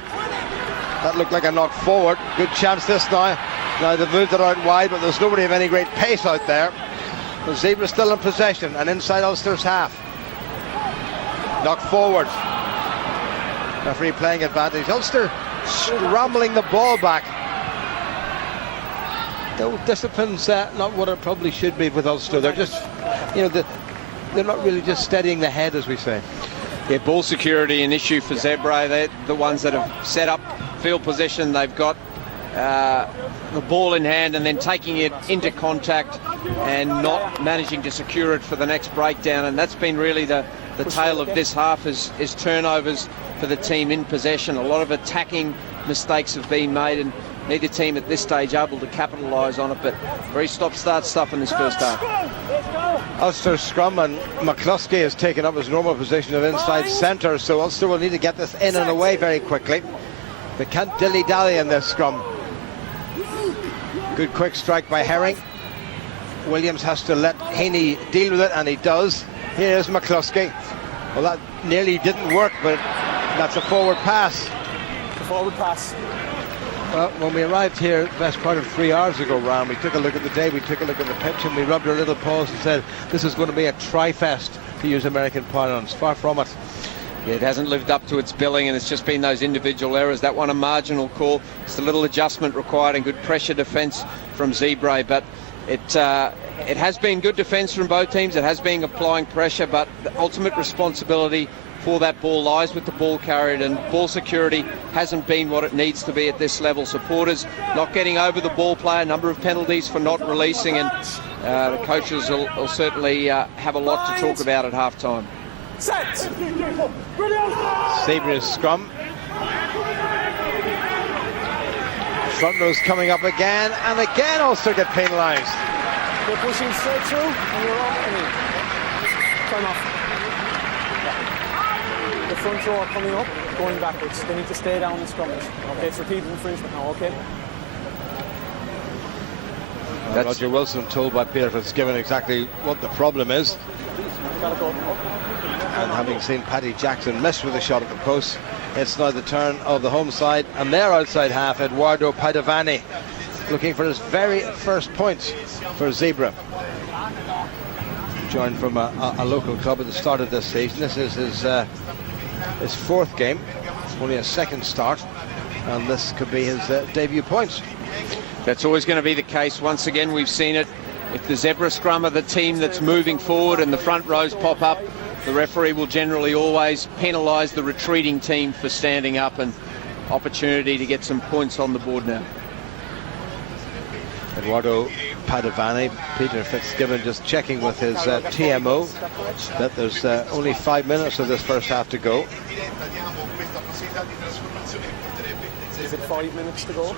That looked like a knock forward. Good chance this now. Now they've moved it out wide, but there's nobody of any great pace out there. The Zebra's still in possession and inside Ulster's half. Knock forward. Referee playing advantage. Ulster scrambling the ball back. The discipline's not what it probably should be with Ulster. They're just, you know, they're not really just steadying the head, as we say. Yeah, ball security an issue for Zebre. They're the ones that have set up field possession. They've got the ball in hand and then taking it into contact and not managing to secure it for the next breakdown. And that's been really the tale of this half is turnovers for the team in possession. A lot of attacking mistakes have been made, and neither team at this stage able to capitalise on it, but very stop-start stuff in this first half. Ulster scrum, and McCluskey has taken up his normal position of inside centre, so Ulster will need to get this in and away very quickly. They can't dilly-dally in this scrum. Good quick strike by Herring. Williams has to let Heaney deal with it, and he does. Here's McCluskey. Well, that nearly didn't work, but that's a forward pass. The forward pass. Well, when we arrived here the best part of 3 hours ago, Ram, we took a look at the day, we took a look at the pitch, and we rubbed our little paws and said, this is going to be a tri-fest, to use American parlance. Far from it. Yeah, it hasn't lived up to its billing, and it's just been those individual errors. That one a marginal call. It's a little adjustment required and good pressure defence from Zebre, but it has been good defence from both teams. It has been applying pressure, but the ultimate responsibility for that ball lies with the ball carrier, and ball security hasn't been what it needs to be at this level. Supporters not getting over the ball player, a number of penalties for not releasing, and the coaches will certainly have a lot to talk about at half-time. Set! Zebra's scrum. Front row's coming up again, and again Ulster get penalised. They're pushing straight through, and you're on. Turn off. The front row are coming up, going backwards. They need to stay down in scrummage. Okay, it's repeated infringement now, okay? Roger Wilson told by Peter Fitzgibbon exactly what the problem is. And having seen Paddy Jackson miss with a shot at the post, it's now the turn of the home side and their outside half, Eduardo Padovani, looking for his very first points for Zebre. Joined from a local club at the start of this season. This is his fourth game, only a second start, and this could be his debut points. That's always going to be the case. Once again, we've seen it. If the Zebre scrum are the team that's moving forward and the front rows pop up, the referee will generally always penalise the retreating team for standing up, and opportunity to get some points on the board now. Eduardo Padovani, Peter Fitzgibbon just checking with his TMO that there's only 5 minutes of this first half to go. Is it 5 minutes to go?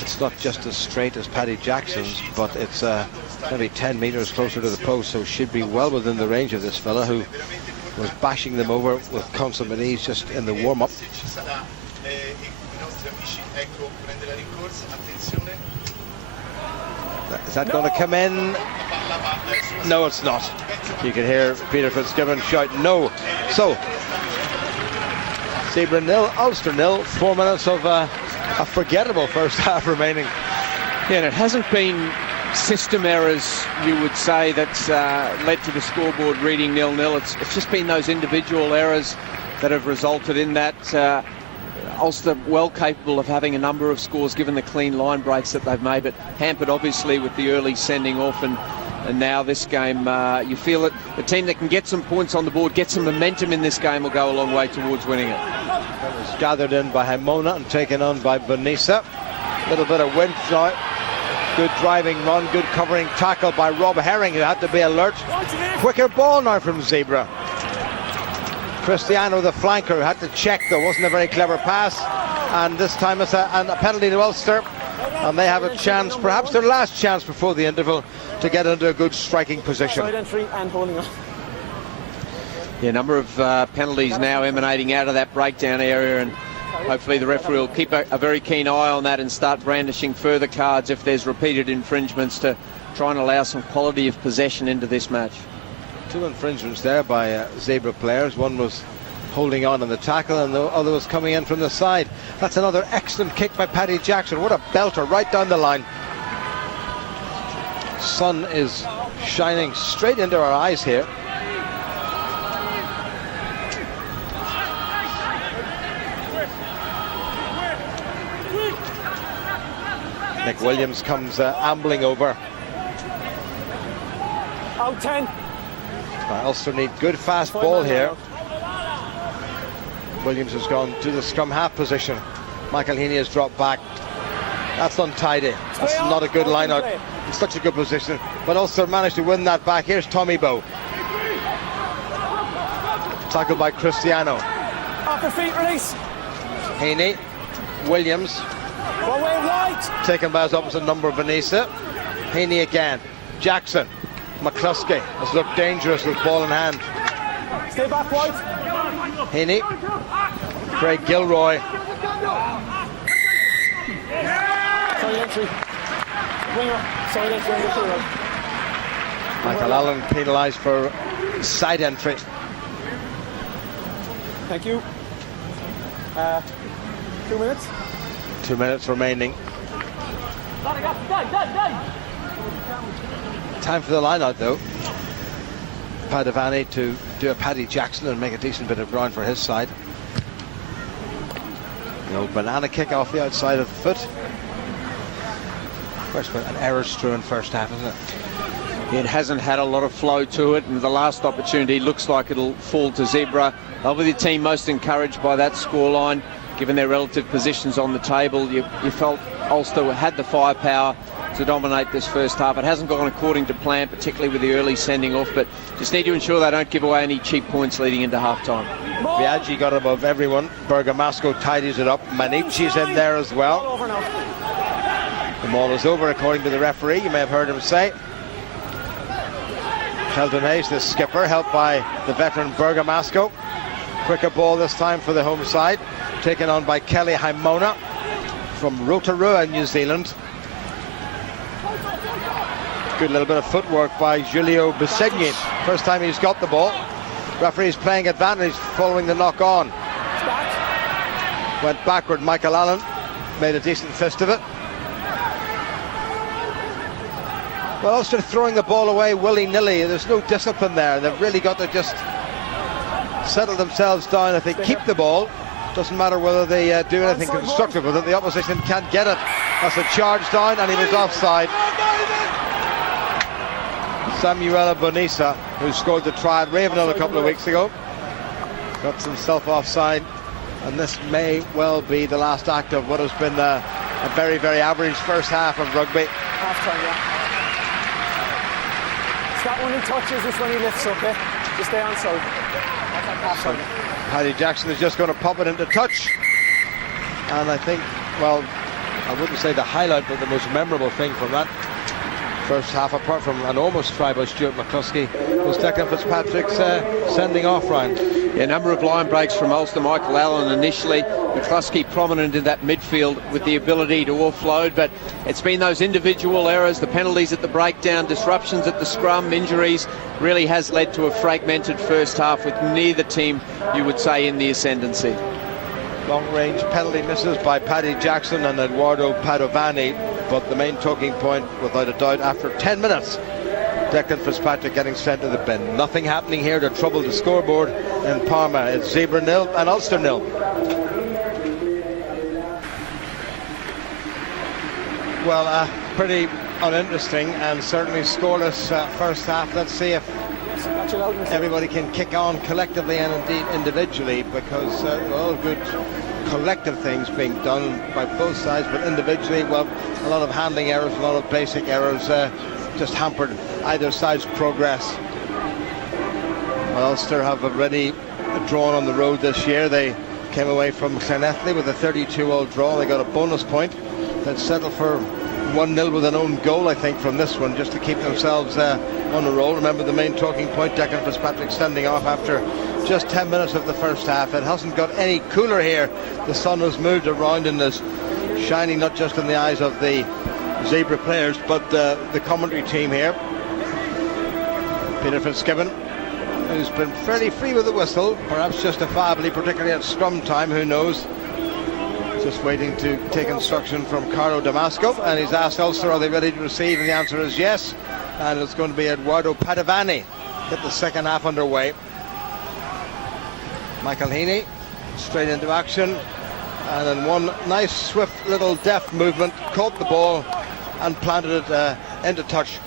It's not just as straight as Paddy Jackson's, but it's maybe 10 metres closer to the post, so should be well within the range of this fella who was bashing them over with consummate ease just in the warm-up. Is that going to come in? No, it's not. You can hear Peter Fitzgibbon shout no. So Zebre 0, Ulster 0. 4 minutes of a forgettable first half remaining. Yeah, and it hasn't been system errors, you would say, that's led to the scoreboard reading 0-0. It's just been those individual errors that have resulted in that. Ulster well capable of having a number of scores given the clean line breaks that they've made, but hampered obviously with the early sending off, and now this game, you feel it. The team that can get some points on the board, get some momentum in this game, will go a long way towards winning it. That was gathered in by Himona and taken on by Bonisa. A little bit of wind throughout. Good driving run, good covering tackle by Rob Herring, who had to be alert. Quicker ball now from Zebre. Cristiano, the flanker, who had to check, though. Wasn't a very clever pass. And this time it's a penalty to Ulster. And they have a chance, perhaps their last chance before the interval, to get into a good striking position. Yeah, a number of penalties now emanating out of that breakdown area, and hopefully the referee will keep a very keen eye on that and start brandishing further cards if there's repeated infringements, to try and allow some quality of possession into this match. 2 infringements there by Zebre players. One was holding on in the tackle and the other was coming in from the side. That's another excellent kick by Paddy Jackson. What a belter right down the line. Sun is shining straight into our eyes here. Nick Williams comes ambling over. Out 10. Ulster need good fast ball here. Williams has gone to the scrum half position. Michael Heaney has dropped back. That's untidy. That's not a good line out. In such a good position. But Ulster managed to win that back. Here's Tommy Bowe. Tackled by Cristiano. Off the feet, release. Heaney. Williams. One way right. Taken by his opposite number, Bonisa. Heaney again. Jackson. McCluskey has looked dangerous with ball in hand. Stay back right. Heaney. Craig Gilroy. Side entry. Winger. Side entry. Michael Allen penalised for side entry. Thank you. 2 minutes. 2 minutes remaining. Time for the line out though. Padavani to do a Paddy Jackson and make a decent bit of ground for his side. The old banana kick off the outside of the foot. First, an error-strewn first half, isn't it? It hasn't had a lot of flow to it, and the last opportunity looks like it'll fall to Zebre. Obviously, the team most encouraged by that scoreline, given their relative positions on the table. You felt Ulster had the firepower to dominate this first half. It hasn't gone according to plan, particularly with the early sending off, but just need to ensure they don't give away any cheap points leading into half-time. Biaggi got above everyone. Bergamasco tidies it up. Manici's in there as well. The ball is over, according to the referee. You may have heard him say. Sheldon Hayes, the skipper, helped by the veteran Bergamasco. Quicker ball this time for the home side, taken on by Kelly Himona from Rotorua, New Zealand. Good little bit of footwork by Julio Bisegni. First time he's got the ball. Referee's playing advantage following the knock on. Went backward. Michael Allen made a decent fist of it. Well, Ulster throwing the ball away willy-nilly. There's no discipline there. They've really got to just settle themselves down. If they keep the ball, doesn't matter whether they do anything constructive with it. The opposition can't get it. That's a charge down, and he was offside. Samuela Bonisa, who scored the try at Ravenhill a couple of weeks ago, got himself offside, and this may well be the last act of what has been a very, very average first half of rugby. Half-time, yeah. It's that when he touches, it's when he lifts up, eh? Just stay on side. Half-time. Paddy Jackson is just going to pop it into touch, and I think, well, I wouldn't say the highlight, but the most memorable thing from that first half, apart from an almost try by Stuart McCluskey, was Declan Fitzpatrick's sending off round. Yeah, a number of line breaks from Ulster. Michael Allen initially, McCluskey prominent in that midfield with the ability to offload, but it's been those individual errors, the penalties at the breakdown, disruptions at the scrum, injuries, really has led to a fragmented first half with neither team, you would say, in the ascendancy. Long-range penalty misses by Paddy Jackson and Eduardo Padovani, but the main talking point, without a doubt, after 10 minutes, Declan Fitzpatrick getting sent to the bin. Nothing happening here to trouble the scoreboard in Parma. It's Zebre 0 and Ulster 0. Well, pretty uninteresting and certainly scoreless first half. Let's see if everybody can kick on collectively and indeed individually, because all good collective things being done by both sides, but individually, well, a lot of handling errors, a lot of basic errors just hampered either side's progress. Well, Ulster have already drawn on the road this year. They came away from Llanelli with a 32-all draw. They got a bonus point. They'd settle for 1-0 with an own goal, I think, from this one, just to keep themselves on the roll. Remember the main talking point, Declan Fitzpatrick standing off after just 10 minutes of the first half. It hasn't got any cooler here. The sun has moved around and is shining not just in the eyes of the Zebre players, but the commentary team here. Peter Fitzgibbon, who's been fairly free with the whistle, perhaps justifiably, particularly at scrum time, who knows. Just waiting to take instruction from Carlo Damasco, and he's asked Ulster, are they ready to receive? And the answer is yes. And it's going to be Eduardo Padovani get the second half underway. Michael Heaney straight into action, and in one nice swift little deft movement caught the ball and planted it into touch,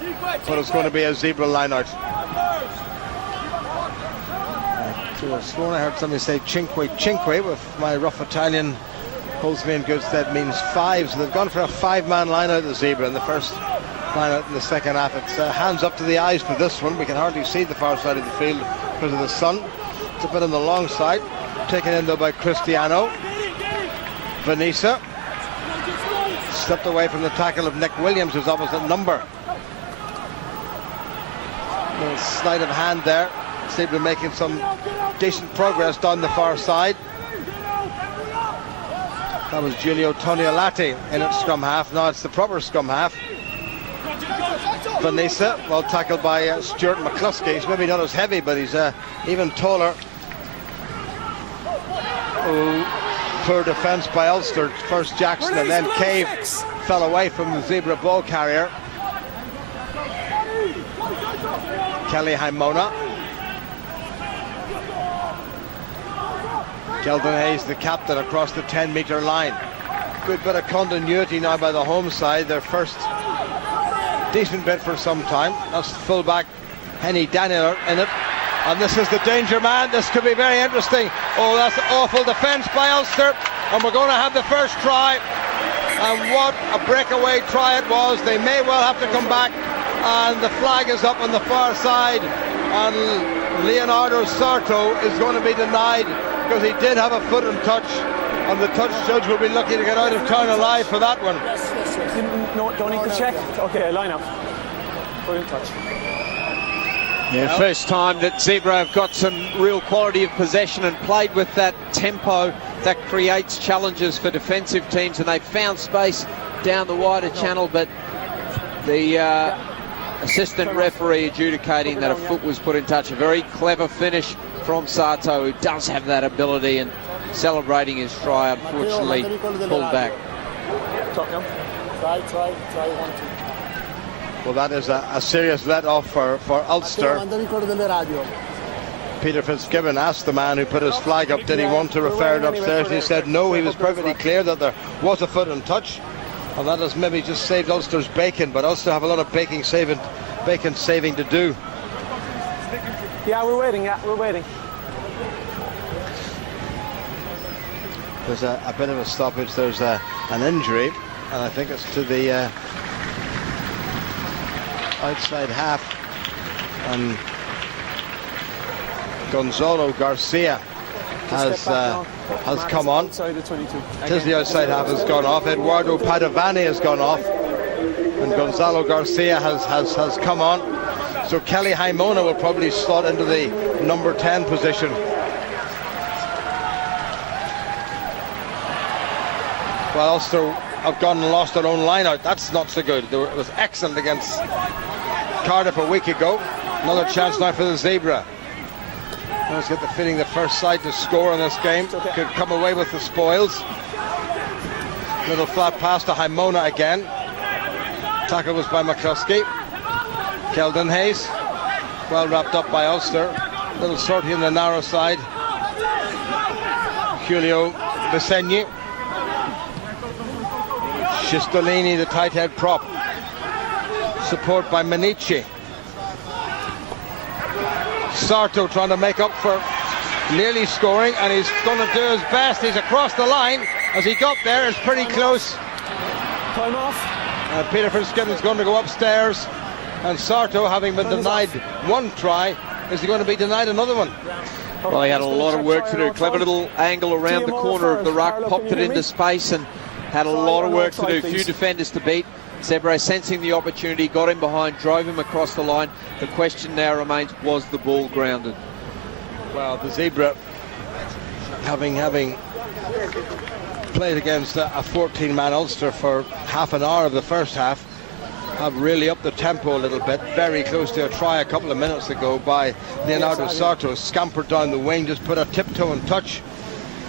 but it's going to be a Zebre line-out. I sworn I heard somebody say cinque, with my rough Italian holds me in good stead, means 5, so they've gone for a 5-man line out of the Zebre in the first line out in the second half. It's hands up to the eyes for this one. We can hardly see the far side of the field because of the sun. It's a bit on the long side, taken in though by Cristiano. Vanessa stepped away from the tackle of Nick Williams, who's opposite number. A little sleight of hand there. Zebre making some decent progress down the far side. That was Giulio Toniolati in its scrum half. Now it's the proper scrum half. Vanessa, well tackled by Stuart McCluskey. He's maybe not as heavy, but he's even taller. Oh, poor defence by Ulster. First Jackson, and then Cave fell away from the Zebre ball carrier. Kelly Haimona. Sheldon Hayes, the captain, across the 10-metre line. Good bit of continuity now by the home side. Their first decent bit for some time. That's fullback Henny Daniel in it. And this is the danger man. This could be very interesting. Oh, that's awful defence by Ulster. And we're going to have the first try. And what a breakaway try it was. They may well have to come back. And the flag is up on the far side. And Leonardo Sarto is going to be denied, because he did have a foot in touch, and the touch judge will be lucky to get out of town alive for that one. No, don't need to check. Okay, line up. Foot in touch. Yeah, first time that Zebre have got some real quality of possession and played with that tempo that creates challenges for defensive teams, and they found space down the wider channel, but the assistant referee adjudicating that a foot was put in touch. A very clever finish from Sato, who does have that ability, and celebrating his try, unfortunately pulled back. Well, that is a serious let-off for Ulster. Peter Fitzgibbon asked the man who put his flag up, did he want to refer it upstairs, and he said no. He was perfectly clear that there was a foot in touch, and that has maybe just saved Ulster's bacon, but Ulster have a lot of bacon saving to do. Yeah, we're waiting. Yeah, we're waiting. There's a bit of a stoppage. There's an injury, and I think it's to the outside half. And Gonzalo Garcia has come on. It is the outside half has gone off. Eduardo Padovani has gone off, and Gonzalo Garcia has come on. So Kelly Haimona will probably slot into the number 10 position. Well, Ulster have gone and lost their own line out. That's not so good. It was excellent against Cardiff a week ago. Another chance now for the Zebre. I was get the feeling the first side to score in this game could come away with the spoils. Little flat pass to Haimona again. Tackle was by McCluskey. Keldon Hayes, well wrapped up by Ulster. Little sortie in the narrow side. Julio Vicegni. Schistolini, the tight head prop. Support by Manici. Sarto trying to make up for nearly scoring, and he's going to do his best. He's across the line. As he got there, it's pretty close. Time off. Peter Fitzgibbon's going to go upstairs, and Sarto, having been denied one try, is going to be denied another one. Well, he had a lot of work to do. Clever little angle around the corner of the ruck, popped it into space, and had a lot of work to do. Few defenders to beat. Zebre sensing the opportunity, got him behind, drove him across the line. The question now remains, was the ball grounded? Well, the Zebre, having played against a 14-man Ulster for half an hour of the first half, have really upped the tempo a little bit. Very close to a try a couple of minutes ago by Leonardo Sarto. Scampered down the wing, just put a tiptoe and touch.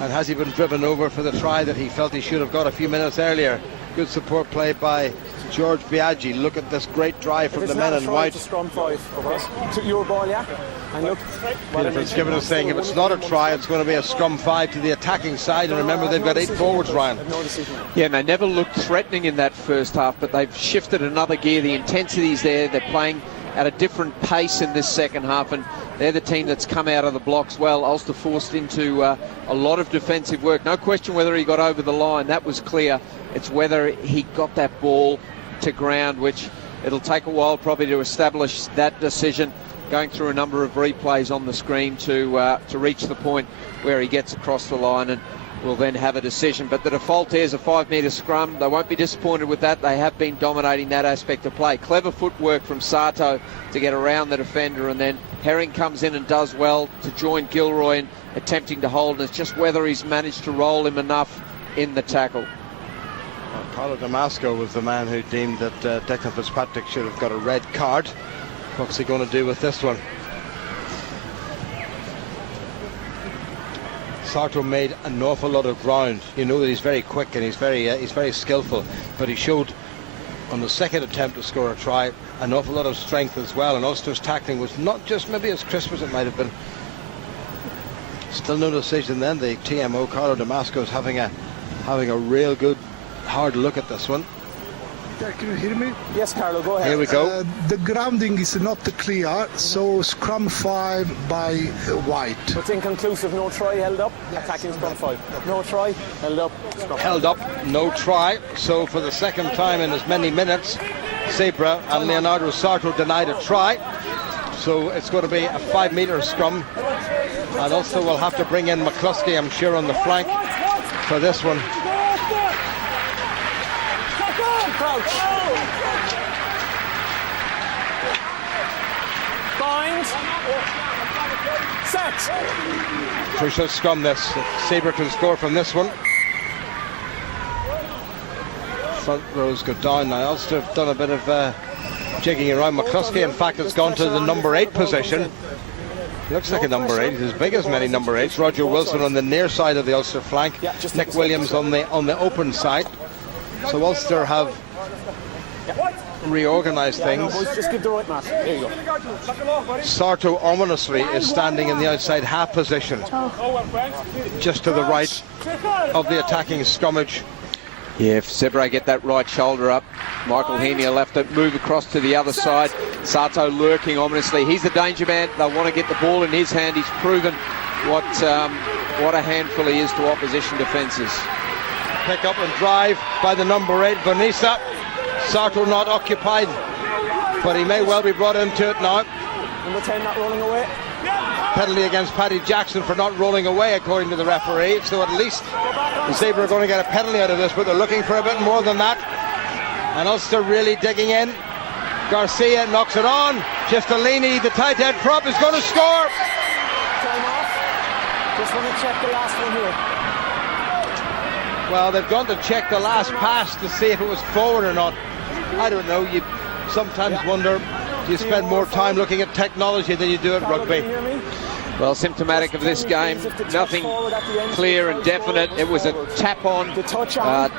And has he been driven over for the try that he felt he should have got a few minutes earlier? Good support play by George Biaggi. Look at this great drive from the men in white. Scrum 5. Took your ball, yeah. And look, Peter Fitzgibbon is saying if it's not a try, it's going to be a scrum 5 to the attacking side. And remember, they've got 8 forwards, Ryan. Yeah, and they never looked threatening in that first half, but they've shifted another gear. The intensity's there. They're playing at a different pace in this second half, and they're the team that's come out of the blocks well. Ulster forced into a lot of defensive work. No question whether he got over the line. That was clear. It's whether he got that ball to ground, which it'll take a while probably to establish that decision, going through a number of replays on the screen to reach the point where he gets across the line, and will then have a decision. But the default is a 5-metre scrum. They won't be disappointed with that. They have been dominating that aspect of play. Clever footwork from Sarto to get around the defender, and then Herring comes in and does well to join Gilroy in attempting to hold, and it's just whether he's managed to roll him enough in the tackle. Well, Carlo Damasco was the man who deemed that Declan Fitzpatrick should have got a red card. What's he going to do with this one? Sarto made an awful lot of ground. You know that he's very quick and he's very skillful, but he showed on the second attempt to score a try an awful lot of strength as well, and Ulster's tackling was not just maybe as crisp as it might have been. Still no decision then. The TMO Carlo Damasco is having a real good hard look at this one. Yeah, can you hear me? Yes, Carlo, go ahead. Here we go. The grounding is not clear, so scrum 5 by white. It's inconclusive. No try held up. Attacking scrum 5. No try held up. Scrum Held up, no try. So for the second time in as many minutes, Zebre and Leonardo Sarto denied a try. So it's going to be a 5-metre scrum, and also we'll have to bring in McCluskey, I'm sure, on the flank for this one. Crouch. Bind. Set. Crucial scrum this. If Zebre can score from this one. Front rows go down now. Ulster have done a bit of jigging around McCluskey. In fact, it's gone to the number 8 position. Looks like a number 8. He's as big as many number 8s. Roger Wilson on the near side of the Ulster flank. Nick Williams on the open side. So Ulster have reorganised things. Just give the right mark. There you go. Sarto ominously is standing in the outside half position, just to the right of the attacking scrummage. Yeah, if Zebre get that right shoulder up, Michael Heaney will have to move across to the other side. Sarto lurking ominously. He's the danger man. They'll want to get the ball in his hand. He's proven what a handful he is to opposition defences. Pick up and drive by the number 8, Bonisa. Sarto not occupied, but he may well be brought into it now. Number 10 not rolling away. Penalty against Paddy Jackson for not rolling away, according to the referee. So at least the Zebre are going to get a penalty out of this, but they're looking for a bit more than that. And Ulster really digging in. Garcia knocks it on. Schistolini, the tight head prop, is going to score. Time off. Just want to check the last one here. Well, they've gone to check the last pass to see if it was forward or not. I don't know. You sometimes wonder, do you spend more time looking at technology than you do at rugby? Well, symptomatic of this game, nothing clear and definite. It was a tap-on,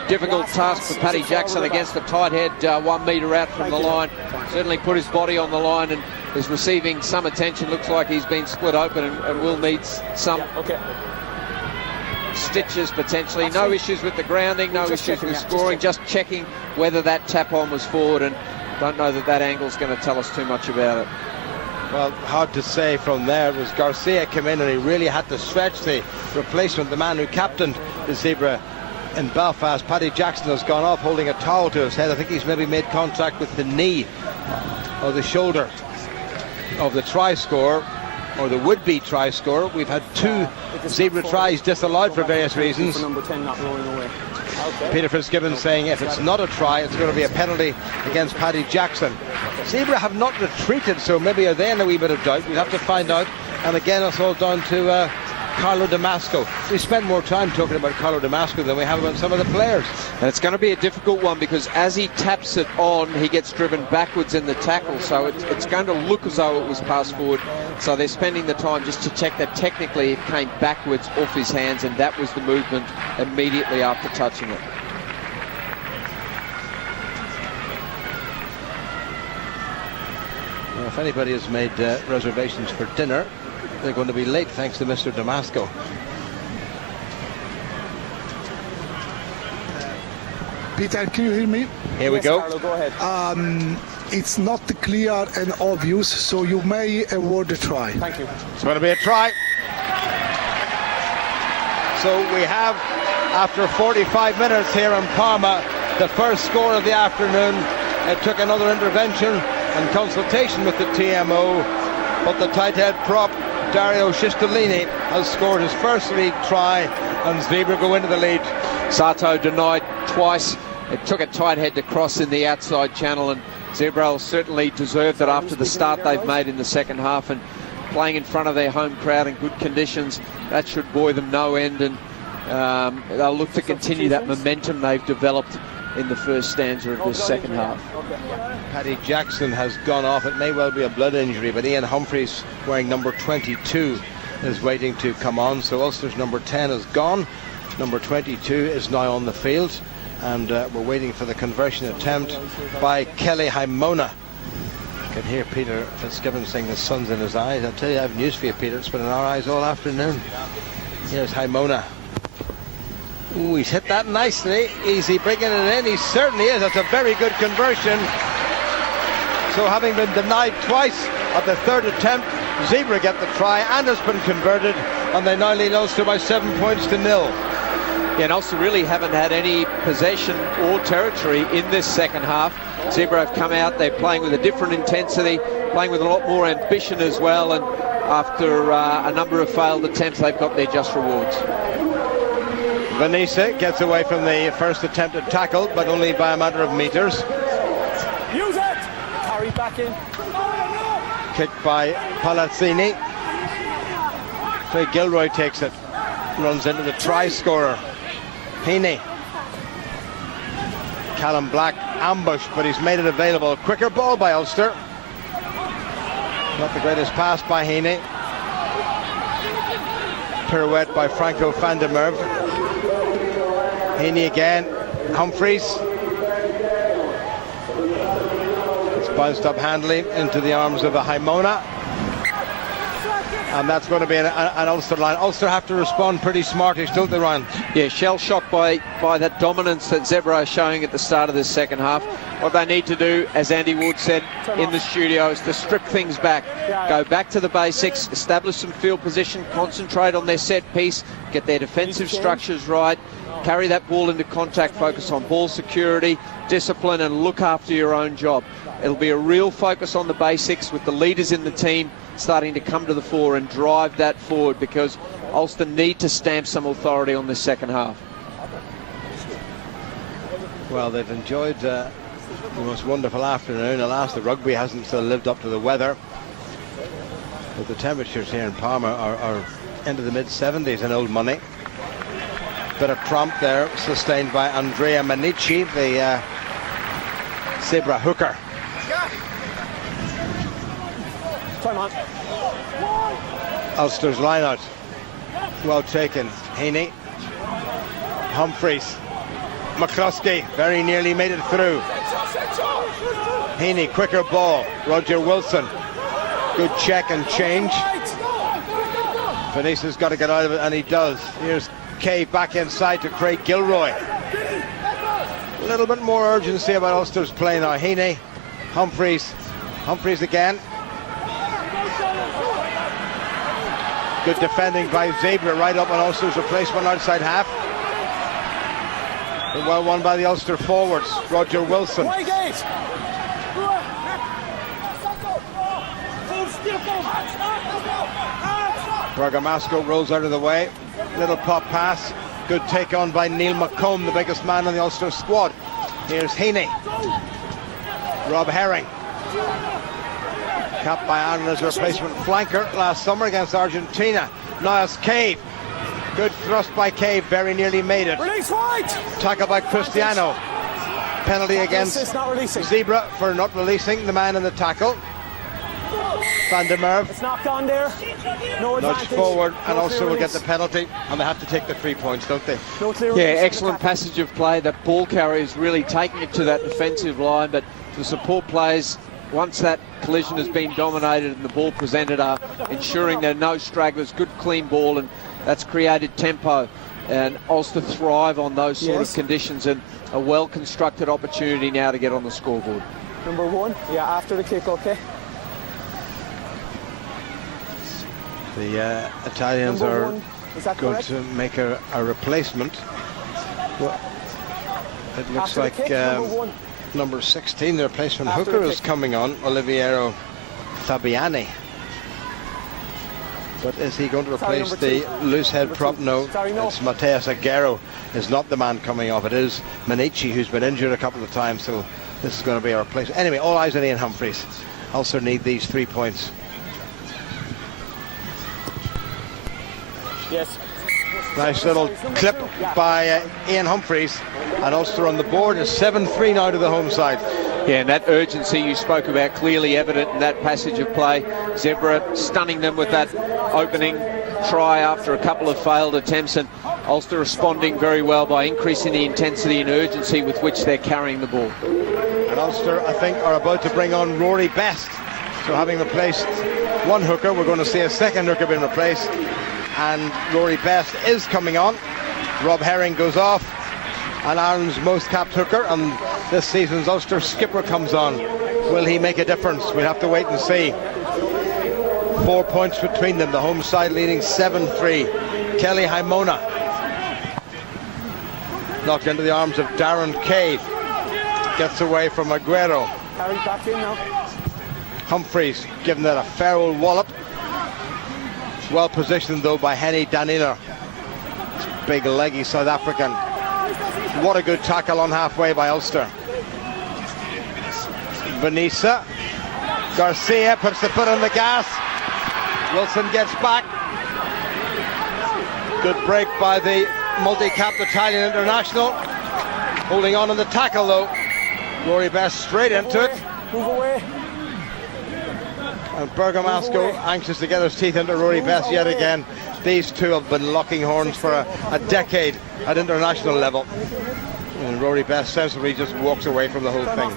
difficult task for Paddy Jackson against a tight head 1 metre out from the line. Certainly put his body on the line and is receiving some attention. Looks like he's been split open and will need some stitches potentially. No issues with the grounding, no issues with scoring, just checking whether that tap-on was forward, and don't know that angle's going to tell us too much about it. Well, hard to say from there. It was Garcia came in and he really had to stretch the replacement, the man who captained the Zebra in Belfast. Paddy Jackson has gone off holding a towel to his head. I think he's maybe made contact with the knee or the shoulder of the try scorer, or the would-be try scorer. We've had 2 Zebra tries disallowed for various reasons. Peter Fitzgibbon saying if it's not a try, it's going to be a penalty against Paddy Jackson. Zebra have not retreated, so maybe are they in a wee bit of doubt? We'll have to find out. And again, it's all down to Carlo Damasco. We spend more time talking about Carlo Damasco than we have about some of the players. And it's going to be a difficult one, because as he taps it on, he gets driven backwards in the tackle, so it's going to look as though it was passed forward. So they're spending the time just to check that technically it came backwards off his hands, and that was the movement immediately after touching it. Well, if anybody has made reservations for dinner, they're going to be late thanks to Mr. Damasco. Peter, can you hear me? Here we go. Carlo, go ahead. It's not clear and obvious, so you may award a try. Thank you. It's going to be a try. So we have, after 45 minutes here in Parma, the first score of the afternoon. It took another intervention and consultation with the TMO, but the tight head prop, Dario Shistolini, has scored his first league try, and Zebra go into the lead. Sato denied twice. It took a tight head to cross in the outside channel, and Zebra will certainly deserve that after the start they've made in the second half, and playing in front of their home crowd in good conditions. That should buoy them no end, and they'll look to continue that momentum they've developed in the first stanza of this second half. Paddy Jackson has gone off. It may well be a blood injury, but Ian Humphreys, wearing number 22, is waiting to come on. So Ulster's number 10 is gone. Number 22 is now on the field, and we're waiting for the conversion attempt by Kelly Haimona. You can hear Peter Fitzgibbon saying the sun's in his eyes. I'll tell you, I have news for you, Peter. It's been in our eyes all afternoon. Here's Haimona. Ooh, he's hit that nicely. Easy bringing it in. He certainly is. That's a very good conversion. So having been denied twice at the third attempt, Zebra get the try, and it's been converted, and they now lead Ulster by 7 points to 0. Yeah, and Ulster really haven't had any possession or territory in this second half. Zebra have come out, they're playing with a different intensity, playing with a lot more ambition as well, and after a number of failed attempts, they've got their just rewards. Vanessa gets away from the first attempted tackle, but only by a matter of meters. Use it! Carry back in. Kicked by Palazzini. Trey Gilroy takes it. Runs into the try scorer, Heaney. Callum Black ambushed, but he's made it available. Quicker ball by Ulster. Not the greatest pass by Heaney. Pirouette by Franco van der Merwe. Heaney again. Humphreys. It's bounced up handily into the arms of a Haimona. And that's going to be an Ulster line. Ulster have to respond pretty smartish, don't they, Ryan? Yeah, shell-shocked by that dominance that Zebre are showing at the start of this second half. What they need to do, as Andy Wood said in the studio, is to strip things back. Go back to the basics, establish some field position, concentrate on their set piece, get their defensive structures right, carry that ball into contact, focus on ball security, discipline, and look after your own job. It'll be a real focus on the basics with the leaders in the team starting to come to the fore and drive that forward, because Ulster need to stamp some authority on this second half. Well, they've enjoyed the most wonderful afternoon. Alas, the rugby hasn't still lived up to the weather. But the temperatures here in Parma are into the mid-70s in old money. Bit of prompt there, sustained by Andrea Manici, the Zebre hooker. Time on. Ulster's line-out. Well taken. Heaney. Humphreys. McCluskey very nearly made it through. Heaney, quicker ball. Roger Wilson. Good check and change. Venice's got to get out of it, and he does. Here's Cave back inside to Craig Gilroy. A little bit more urgency about Ulster's play now. Heaney, Humphreys again. Good defending by Zebre right up on Ulster's replacement outside half. But well won by the Ulster forwards. Roger Wilson. Bergamasco rolls out of the way. Little pop pass. Good take on by Neil McComb, the biggest man on the Ulster squad. Here's Heaney. Rob Herring. Capped by Ireland as replacement flanker last summer against Argentina. Now it's Cave. Good thrust by Cave, very nearly made it. Release wide. Tackle by Cristiano. Penalty against Zebre for not releasing the man in the tackle. Van der Merwe. It's knocked on there. No nudge advantage. Forward, and no also will get the penalty, and they have to take the 3 points, don't they? No clear yeah, excellent passage of play. That ball carrier is really taking it to that defensive line, but the support players, once that collision has been dominated and the ball presented, are ensuring there are no stragglers. Good clean ball, and that's created tempo, and Ulster thrive on those sort of conditions, and a well-constructed opportunity now to get on the scoreboard. Number 1, yeah, after the kick, okay. The Italians are going to make a replacement. Well, it looks like number 16, the replacement hooker, is coming on, Oliviero Fabiani. But is he going to replace the loose head prop? No, it's Mateus Aguero is not the man coming off. It is Manici, who's been injured a couple of times, so this is going to be a replacement. Anyway, all eyes on Ian Humphreys. Ulster need these 3 points. Yes. Nice little clip by Ian Humphreys, and Ulster on the board is 7-3 now to the home side. Yeah, and that urgency you spoke about clearly evident in that passage of play. Zebre stunning them with that opening try after a couple of failed attempts, and Ulster responding very well by increasing the intensity and urgency with which they're carrying the ball. And Ulster, I think, are about to bring on Rory Best. So having replaced one hooker, we're going to see a second hooker being replaced. And Rory Best is coming on. Rob Herring goes off, and Ireland's most capped hooker, and this season's Ulster skipper comes on. Will he make a difference? We'll have to wait and see. 4 points between them, the home side leading 7-3. Kelly Haimona knocked into the arms of Darren Cave, gets away from Aguero. Carried back in now. Humphreys giving that a fair old wallop. Well positioned though by Henny Danila. Big leggy South African. What a good tackle on halfway by Ulster. Vanessa. Garcia puts the foot on the gas. Wilson gets back. Good break by the multi-capped Italian international. Holding on in the tackle though. Rory Best straight into it. Move away. And Bergamasco anxious to get his teeth into Rory Best yet again. These two have been locking horns for a decade at international level. And Rory Best sensibly just walks away from the whole thing.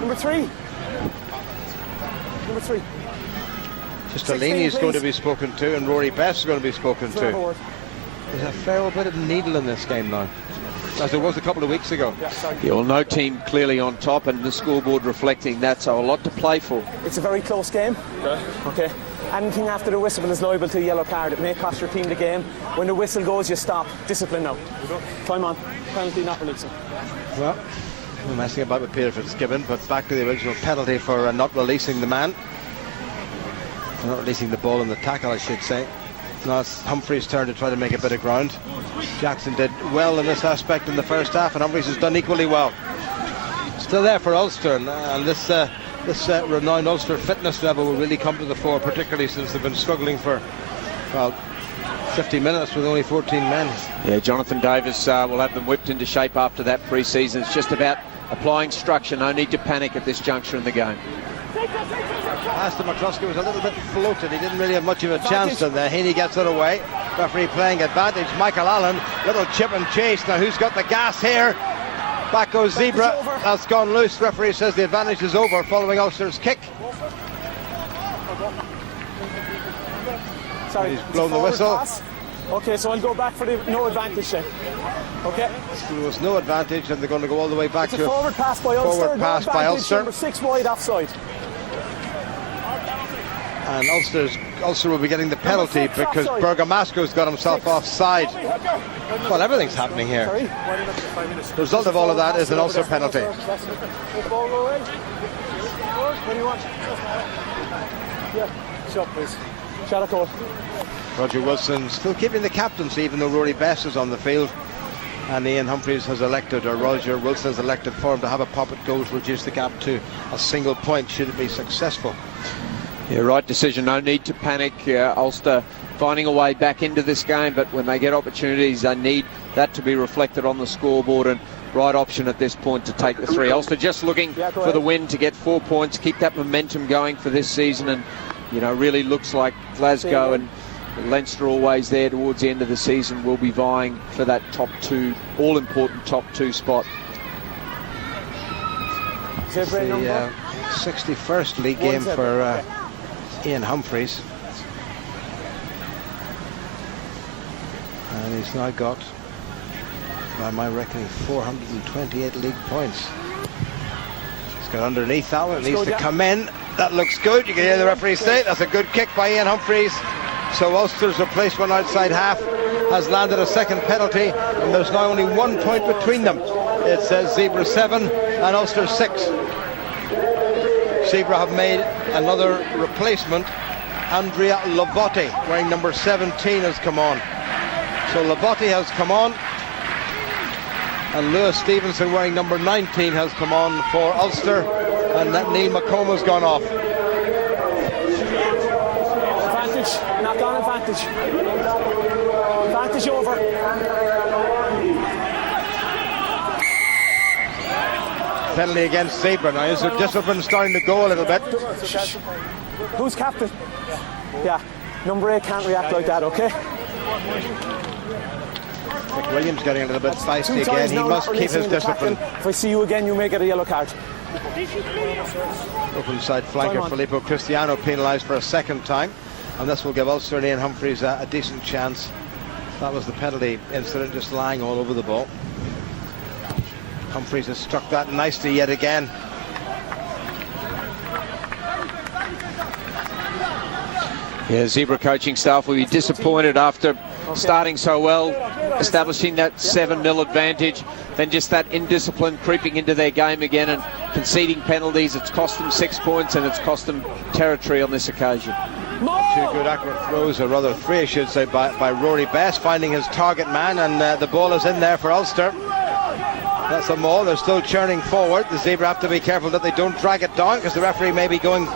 Number 3. Number 3. Cistellini is going to be spoken to, and Rory Best is going to be spoken to. There's a fair bit of needle in this game now, as there was a couple of weeks ago. Yeah, well, no team clearly on top, and the scoreboard reflecting that, so a lot to play for. It's a very close game. Okay. Anything after the whistle is liable to a yellow card. It may cost your team the game. When the whistle goes, you stop. Discipline now. Time on. Penalty not releasing. Well, we're messing about with Peter Fitzgibbon, but back to the original penalty for not releasing the man. Not releasing the ball in the tackle, I should say. Now it's Humphreys' turn to try to make a bit of ground. Jackson did well in this aspect in the first half, and Humphreys has done equally well. Still there for Ulster, and this renowned Ulster fitness level will really come to the fore, particularly since they've been struggling for, well, 50 minutes with only 14 men. Yeah, Jonathan Davis will have them whipped into shape after that pre-season. It's just about applying structure. No need to panic at this juncture in the game. Aston McCluskey was a little bit floated. He didn't really have much of a chance, and Heaney gets it away. Referee playing advantage. Michael Allen, little chip and chase. Now who's got the gas here? Back goes Zebre. That's gone loose. Referee says the advantage is over following Ulster's kick. Sorry, he's blown the whistle. Pass. Okay, so I'll go back for the no advantage then. Okay. There was no advantage, and they're going to go all the way back it's to a forward pass by Ulster. Forward pass by Ulster. Number 6 wide offside. And Ulster will be getting the penalty because Bergamasco's got himself offside. Well, everything's happening here. The result of all of that is an Ulster penalty. What do you want? Yeah, shot please. Shot a goal. Roger Wilson still keeping the captaincy, even though Rory Best is on the field. And Ian Humphreys has elected, or Roger Wilson has elected for him to have a pop at goal to reduce the gap to a single point should it be successful. Yeah, right decision. No need to panic. Ulster finding a way back into this game, but when they get opportunities, they need that to be reflected on the scoreboard, and right option at this point to take the 3. Ulster just looking for the win to get 4 points, keep that momentum going for this season, and you know, really looks like Glasgow and Leinster always there towards the end of the season will be vying for that top 2, all-important top 2 spot. It's the 61st league game for Ian Humphreys, and he's now got, by my reckoning, 428 league points. He's got underneath that one. It needs to come in. That looks good. You can hear the referee say that's a good kick by Ian Humphreys. So Ulster's replacement outside half has landed a second penalty, and there's now only 1 point between them. It says Zebre 7 and Ulster 6. Zebre have made another replacement. Andrea Lobotti, wearing number 17, has come on. So Lobotti has come on, and Lewis Stevenson, wearing number 19, has come on for Ulster, and that Neil McComb has gone off. Advantage, knock on advantage. Advantage over. Penalty against Zebre. Now is their discipline starting to go a little bit? Who's captain? Yeah, number 8 can't react like that, okay? Nick Williams getting a little bit feisty again. He must keep his discipline. If I see you again, you may get a yellow card. Open side flanker Filippo Cristiano penalised for a second time, and this will give Ulster and Ian Humphreys a decent chance. That was the penalty incident, just lying all over the ball. Humphreys has struck that nicely yet again. Yeah, Zebre coaching staff will be disappointed after starting so well, establishing that 7-0 advantage, then just that indiscipline creeping into their game again and conceding penalties. It's cost them 6 points, and it's cost them territory on this occasion. 2 good accurate throws, or rather 3 I should say, by Rory Best, finding his target man, and the ball is in there for Ulster. That's a maul. They're still churning forward. The Zebre have to be careful that they don't drag it down, because the referee may be going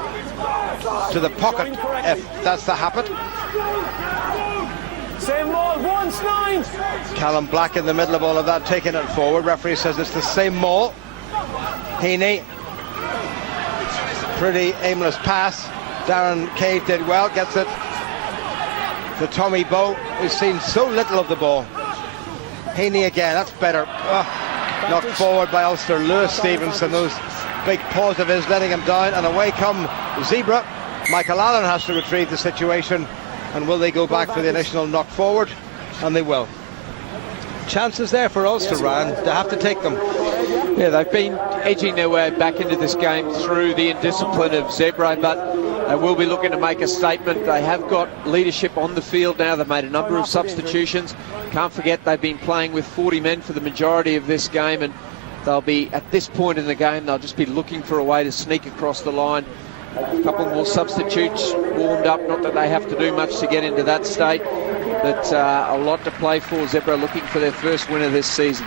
to the pocket if that's the habit. Same maul, 1-9. Callum Black in the middle of all of that, taking it forward. Referee says it's the same maul. Heaney, pretty aimless pass. Darren Cave did well, gets it to Tommy Bowe, who's seen so little of the ball. Heaney again, that's better. Knocked forward by Ulster. Lewis Stevenson, those big paws of his letting him down, and away come Zebre. Michael Allen has to retrieve the situation, and will they go back for the initial knock forward? And they will. Chances there for Ulster, Ryan. They have to take them. Yeah, they've been edging their way back into this game through the indiscipline of Zebre, but they will be looking to make a statement. They have got leadership on the field now. They've made a number of substitutions. Can't forget they've been playing with 40 men for the majority of this game, and they'll be, at this point in the game, they'll just be looking for a way to sneak across the line. A couple more substitutes warmed up, not that they have to do much to get into that state, but a lot to play for. Zebre looking for their first win of this season.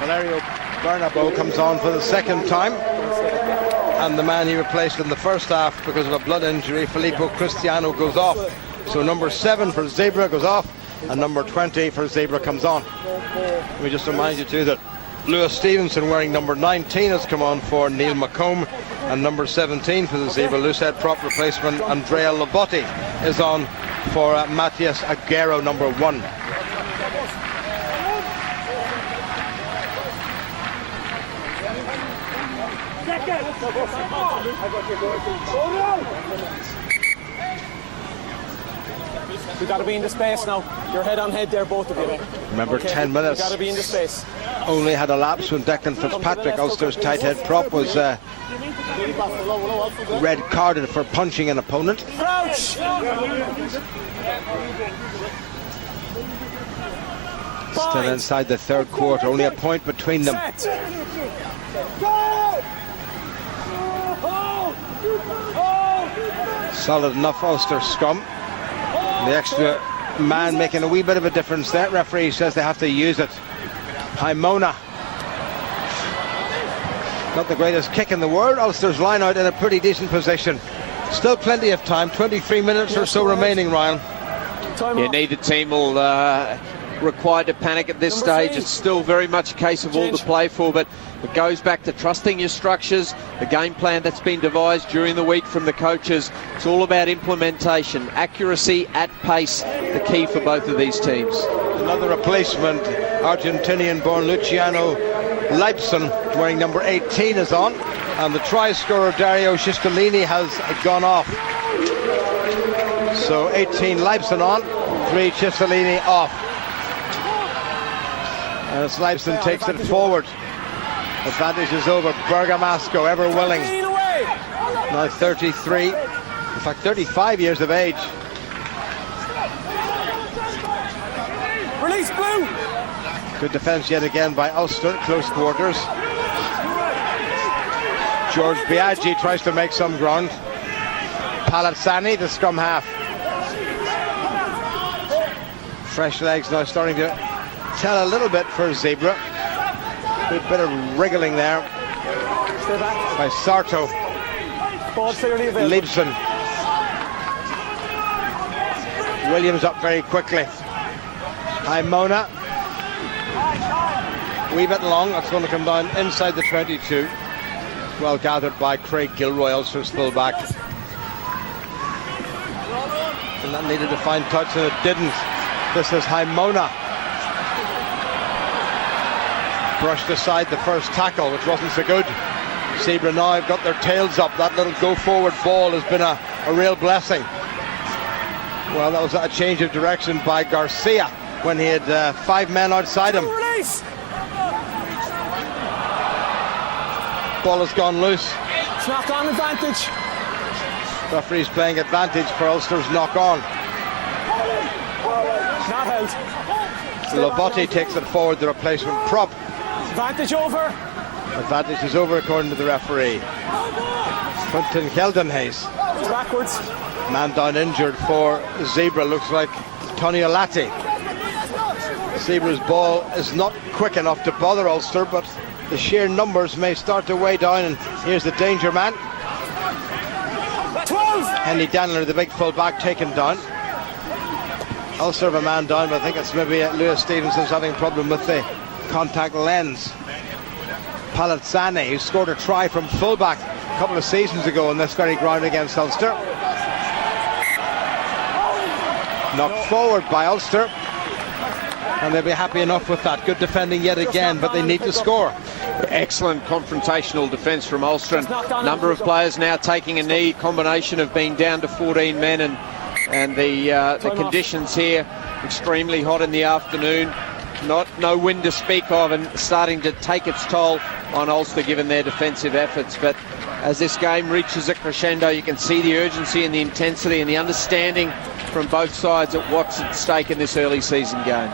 Valerio Bernabeu comes on for the second time, and the man he replaced in the first half because of a blood injury, Filippo Cristiano, goes off. So number 7 for Zebre goes off, and number 20 for Zebre comes on. Let me just remind you too that Lewis Stevenson, wearing number 19, has come on for Neil McComb, and number 17 for the Zebre loosehead prop replacement Andrea Lobotti is on for Matthias Aguero, number 1. You got to be in the space now. You're head on head there, both of you. Remember, 10 minutes. You got to be in the space. Only had a lapse when Declan Fitzpatrick, Ulster's tight head prop, was red carded for punching an opponent. Crouch! Still inside the third quarter, only a point between them. Solid enough Ulster scrum. The extra man making a wee bit of a difference there. Referee says they have to use it. Haimona. Not the greatest kick in the world. Ulster's line out in a pretty decent position. Still plenty of time, 23 minutes or so remaining, Ryan. Yeah, neither team will required to panic at this stage. It's still very much a case of all to play for, but it goes back to trusting your structures, the game plan that's been devised during the week from the coaches. It's all about implementation, accuracy at pace, the key for both of these teams. Another replacement, Argentinian-born Luciano Leibson, wearing number 18, is on, and the try scorer Dario Cistolini has gone off. So 18 Leibson on, 3 Cistolini off. As Leibson takes it forward, advantage is over. Bergamasco, ever willing, now 33, in fact 35 years of age. Release blue. Good defence yet again by Ulster, close quarters. George Biaggi tries to make some ground. Palazzani, the scrum half. Fresh legs now starting to tell a little bit for Zebre. Good bit of wriggling there by Sarto. Leibson. Williams up very quickly. Haimona. Wee bit long, that's going to come down inside the 22. Well gathered by Craig Gilroy, Ulster's fullback. And that needed to find touch and it didn't. This is Haimona. Brushed aside the first tackle, which wasn't so good. Zebre now have got their tails up. That little go-forward ball has been a real blessing. Well, that was a change of direction by Garcia when he had 5 men outside him. Ball has gone loose. It's knock on advantage. Referee's playing advantage for Ulster's knock on. Not held. Lobotti takes it forward, the replacement prop. Advantage over. Advantage is over according to the referee. Quentin Geldenhuys. Backwards. Man down injured for Zebre, looks like Tony Olati. Zebre's ball is not quick enough to bother Ulster, but the sheer numbers may start to weigh down, and here's the danger man. 12. Henry Danler, the big full-back, taken down. Ulster have a man down, but I think it's maybe Lewis Stevenson's having a problem with the contact lens. Palazzani, who scored a try from full-back a couple of seasons ago on this very ground against Ulster. Knocked forward by Ulster, and they'll be happy enough with that. Good defending yet again, but they need to score. Excellent confrontational defence from Ulster. Number of players now taking a knee, combination of being down to 14 men and the conditions here extremely hot in the afternoon. No wind to speak of, and starting to take its toll on Ulster given their defensive efforts. But as this game reaches a crescendo, you can see the urgency and the intensity and the understanding from both sides at what's at stake in this early season game.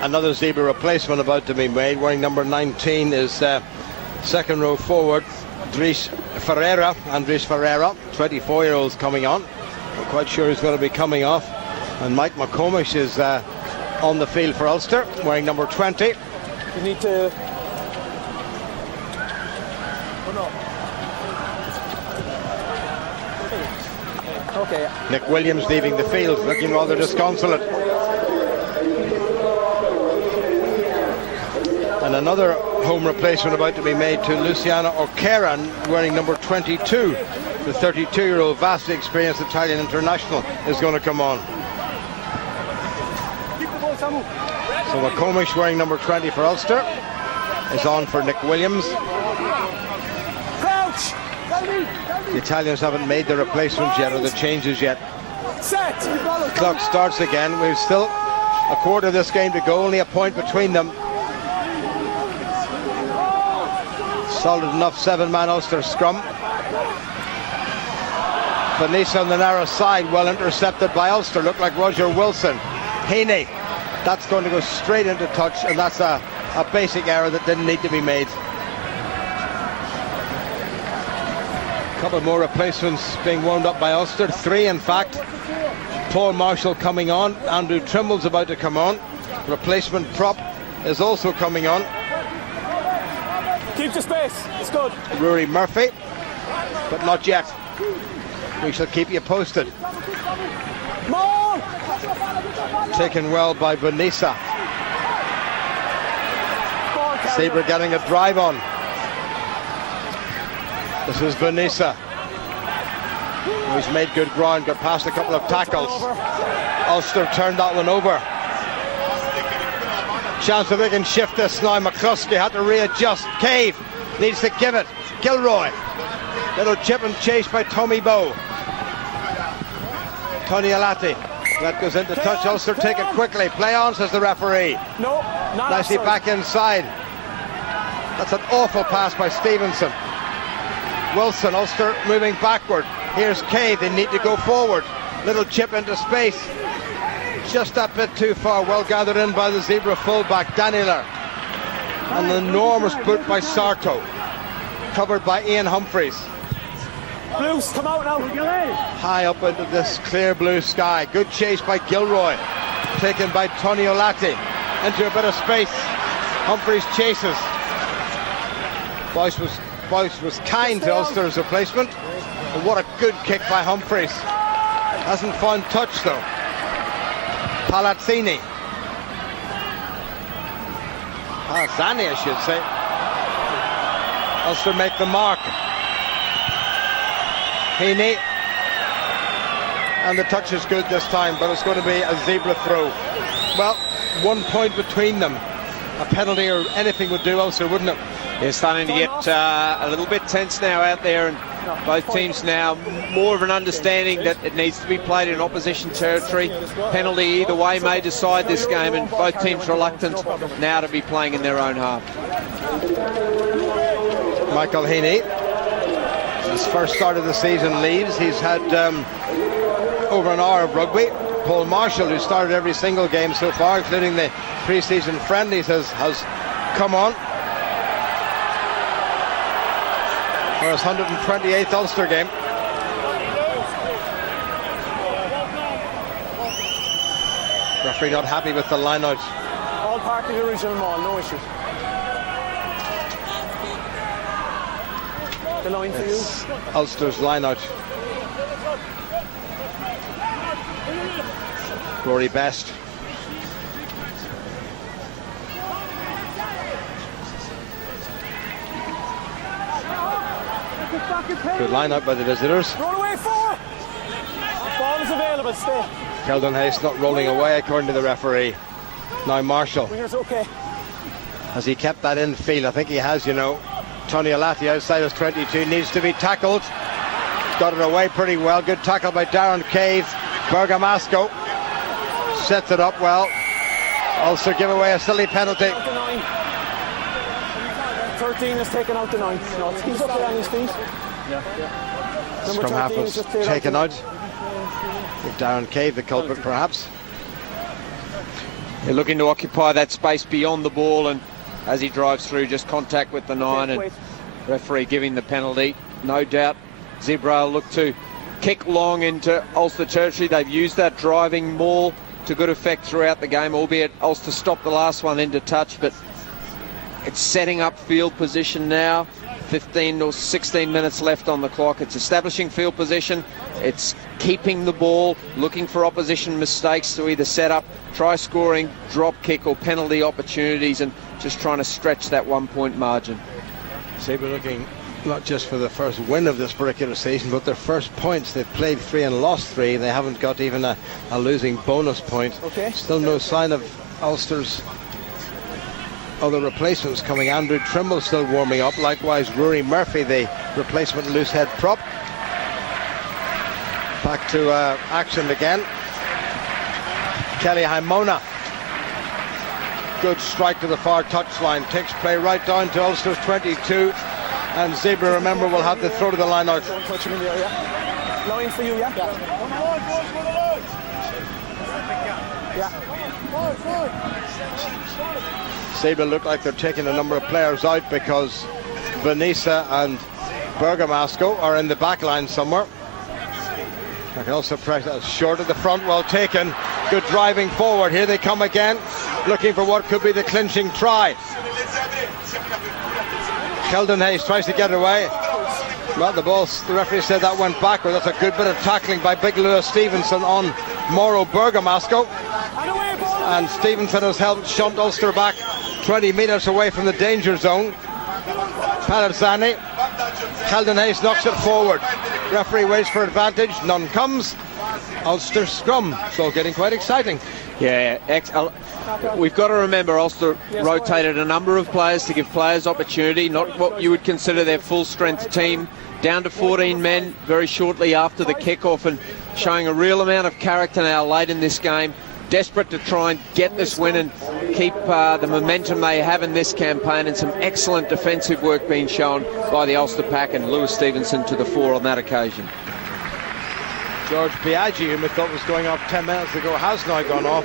Another Zebre replacement about to be made. Wearing number 19 is second row forward Andres Ferreira, 24-year-olds coming on. Not quite sure who's going to be coming off. And Mike McComish is on the field for Ulster, wearing number 20. You need to... Okay. Nick Williams leaving the field, looking rather disconsolate. And another home replacement about to be made to Luciano O'Cara, wearing number 22. The 32-year-old, vastly experienced Italian international is going to come on. So McComish, wearing number 20 for Ulster, is on for Nick Williams. The Italians haven't made the replacements yet, or the changes yet. The clock starts again. We've still a quarter of this game to go, only a point between them. Solid enough 7-man Ulster scrum. Vanessa on the narrow side, well intercepted by Ulster. Looked like Roger Wilson. Heaney, that's going to go straight into touch, and that's a basic error that didn't need to be made. A couple more replacements being warmed up by Ulster, 3 in fact. Paul Marshall coming on, Andrew Trimble's about to come on. Replacement prop is also coming on. Keep the space, it's good. Rory Murphy, but not yet. We shall keep you posted. More! Taken well by Vanessa. Zebre getting a drive on. This is Vanessa, who's made good ground, got past a couple of tackles. Ulster turned that one over. Chance that they can shift this now. McCluskey had to readjust. Cave needs to give it. Gilroy. Little chip and chase by Tommy Bowe. Tony Alati. That goes into touch. Ulster take it quickly. Play on, says the referee. No, not nicely back inside. That's an awful pass by Stevenson. Wilson, Ulster moving backward. Here's Cave. They need to go forward. Little chip into space. Just a bit too far. Well gathered in by the Zebre fullback, Daniler. And an enormous boot by Sarto. Covered by Ian Humphreys. Blues, come out now. High up into this clear blue sky. Good chase by Gilroy. Taken by Tony Olati. Into a bit of space. Humphreys chases. Boyce was kind to Ulster's replacement. And what a good kick by Humphreys. Hasn't found touch though. Palazzini. Zani, I should say. Ulster make the mark. Heaney. And the touch is good this time, but it's going to be a Zebre throw. Well, 1 point between them. A penalty or anything would do Ulster, wouldn't it? They're starting to get a little bit tense now out there, and both teams now more of an understanding that it needs to be played in opposition territory. Penalty either way may decide this game, and both teams reluctant now to be playing in their own half. Michael Heaney, his first start of the season, leaves. He's had over an hour of rugby. Paul Marshall, who started every single game so far, including the pre-season friendlies, has come on for his 128th Ulster game. Referee not happy with the line out. All part of the original maul, no issue. The line for you. Ulster's line out. Rory Best. Good line out by the visitors. Roll away 4. Ball is available, stay. Keldon Hayes not rolling away according to the referee. Now Marshall. Winger's okay. Has he kept that in field? I think he has, you know. Tony Alati outside his 22 needs to be tackled. Got it away pretty well. Good tackle by Darren Cave. Bergamasco sets it up well. Ulster give away a silly penalty. 13 has taken out the 9. No, he's up there on his feet. Scrum half was taken out. Give Darren Cave the culprit, perhaps. They're looking to occupy that space beyond the ball, and as he drives through, just contact with the 9, and referee giving the penalty. No doubt Zebre look to kick long into Ulster territory. They've used that driving maul to good effect throughout the game, albeit Ulster stopped the last one into touch, but it's setting up field position now. 15 or 16 minutes left on the clock. It's establishing field position, it's keeping the ball, looking for opposition mistakes to either set up, try scoring, drop kick or penalty opportunities, and just trying to stretch that 1 point margin. Zebre looking not just for the first win of this particular season, but their first points. They've played 3 and lost 3. They haven't got even a losing bonus point. Still no sign of Ulster's other replacements coming. Andrew Trimble still warming up. Likewise, Rory Murphy, the replacement loosehead prop. Back to action again. Kelly Haimona. Good strike to the far touchline. Takes play right down to Ulster's 22. And Zebre, remember, will have the throw to the line out. Line for you, yeah? Zebre look like they're taking a number of players out because Vanessa and Bergamasco are in the back line somewhere. I can also press that short at the front, well taken. Good driving forward. Here they come again, looking for what could be the clinching try. Sheldon Hayes tries to get away. Well, the referee said that went backward. That's a good bit of tackling by Big Lewis Stevenson on Mauro Bergamasco. And Stevenson has helped shunt Ulster back 20 metres away from the danger zone. Palazzani. Sheldon Hayes knocks it forward. Referee waits for advantage. None comes. Ulster scrum. So getting quite exciting. Yeah, we've got to remember Ulster rotated a number of players to give players opportunity, not what you would consider their full-strength team, down to 14 men very shortly after the kickoff, and showing a real amount of character now late in this game, desperate to try and get this win and keep the momentum they have in this campaign, and some excellent defensive work being shown by the Ulster pack, and Lewis Stevenson to the fore on that occasion. George Biaggi, whom we thought was going off 10 minutes ago, has now gone off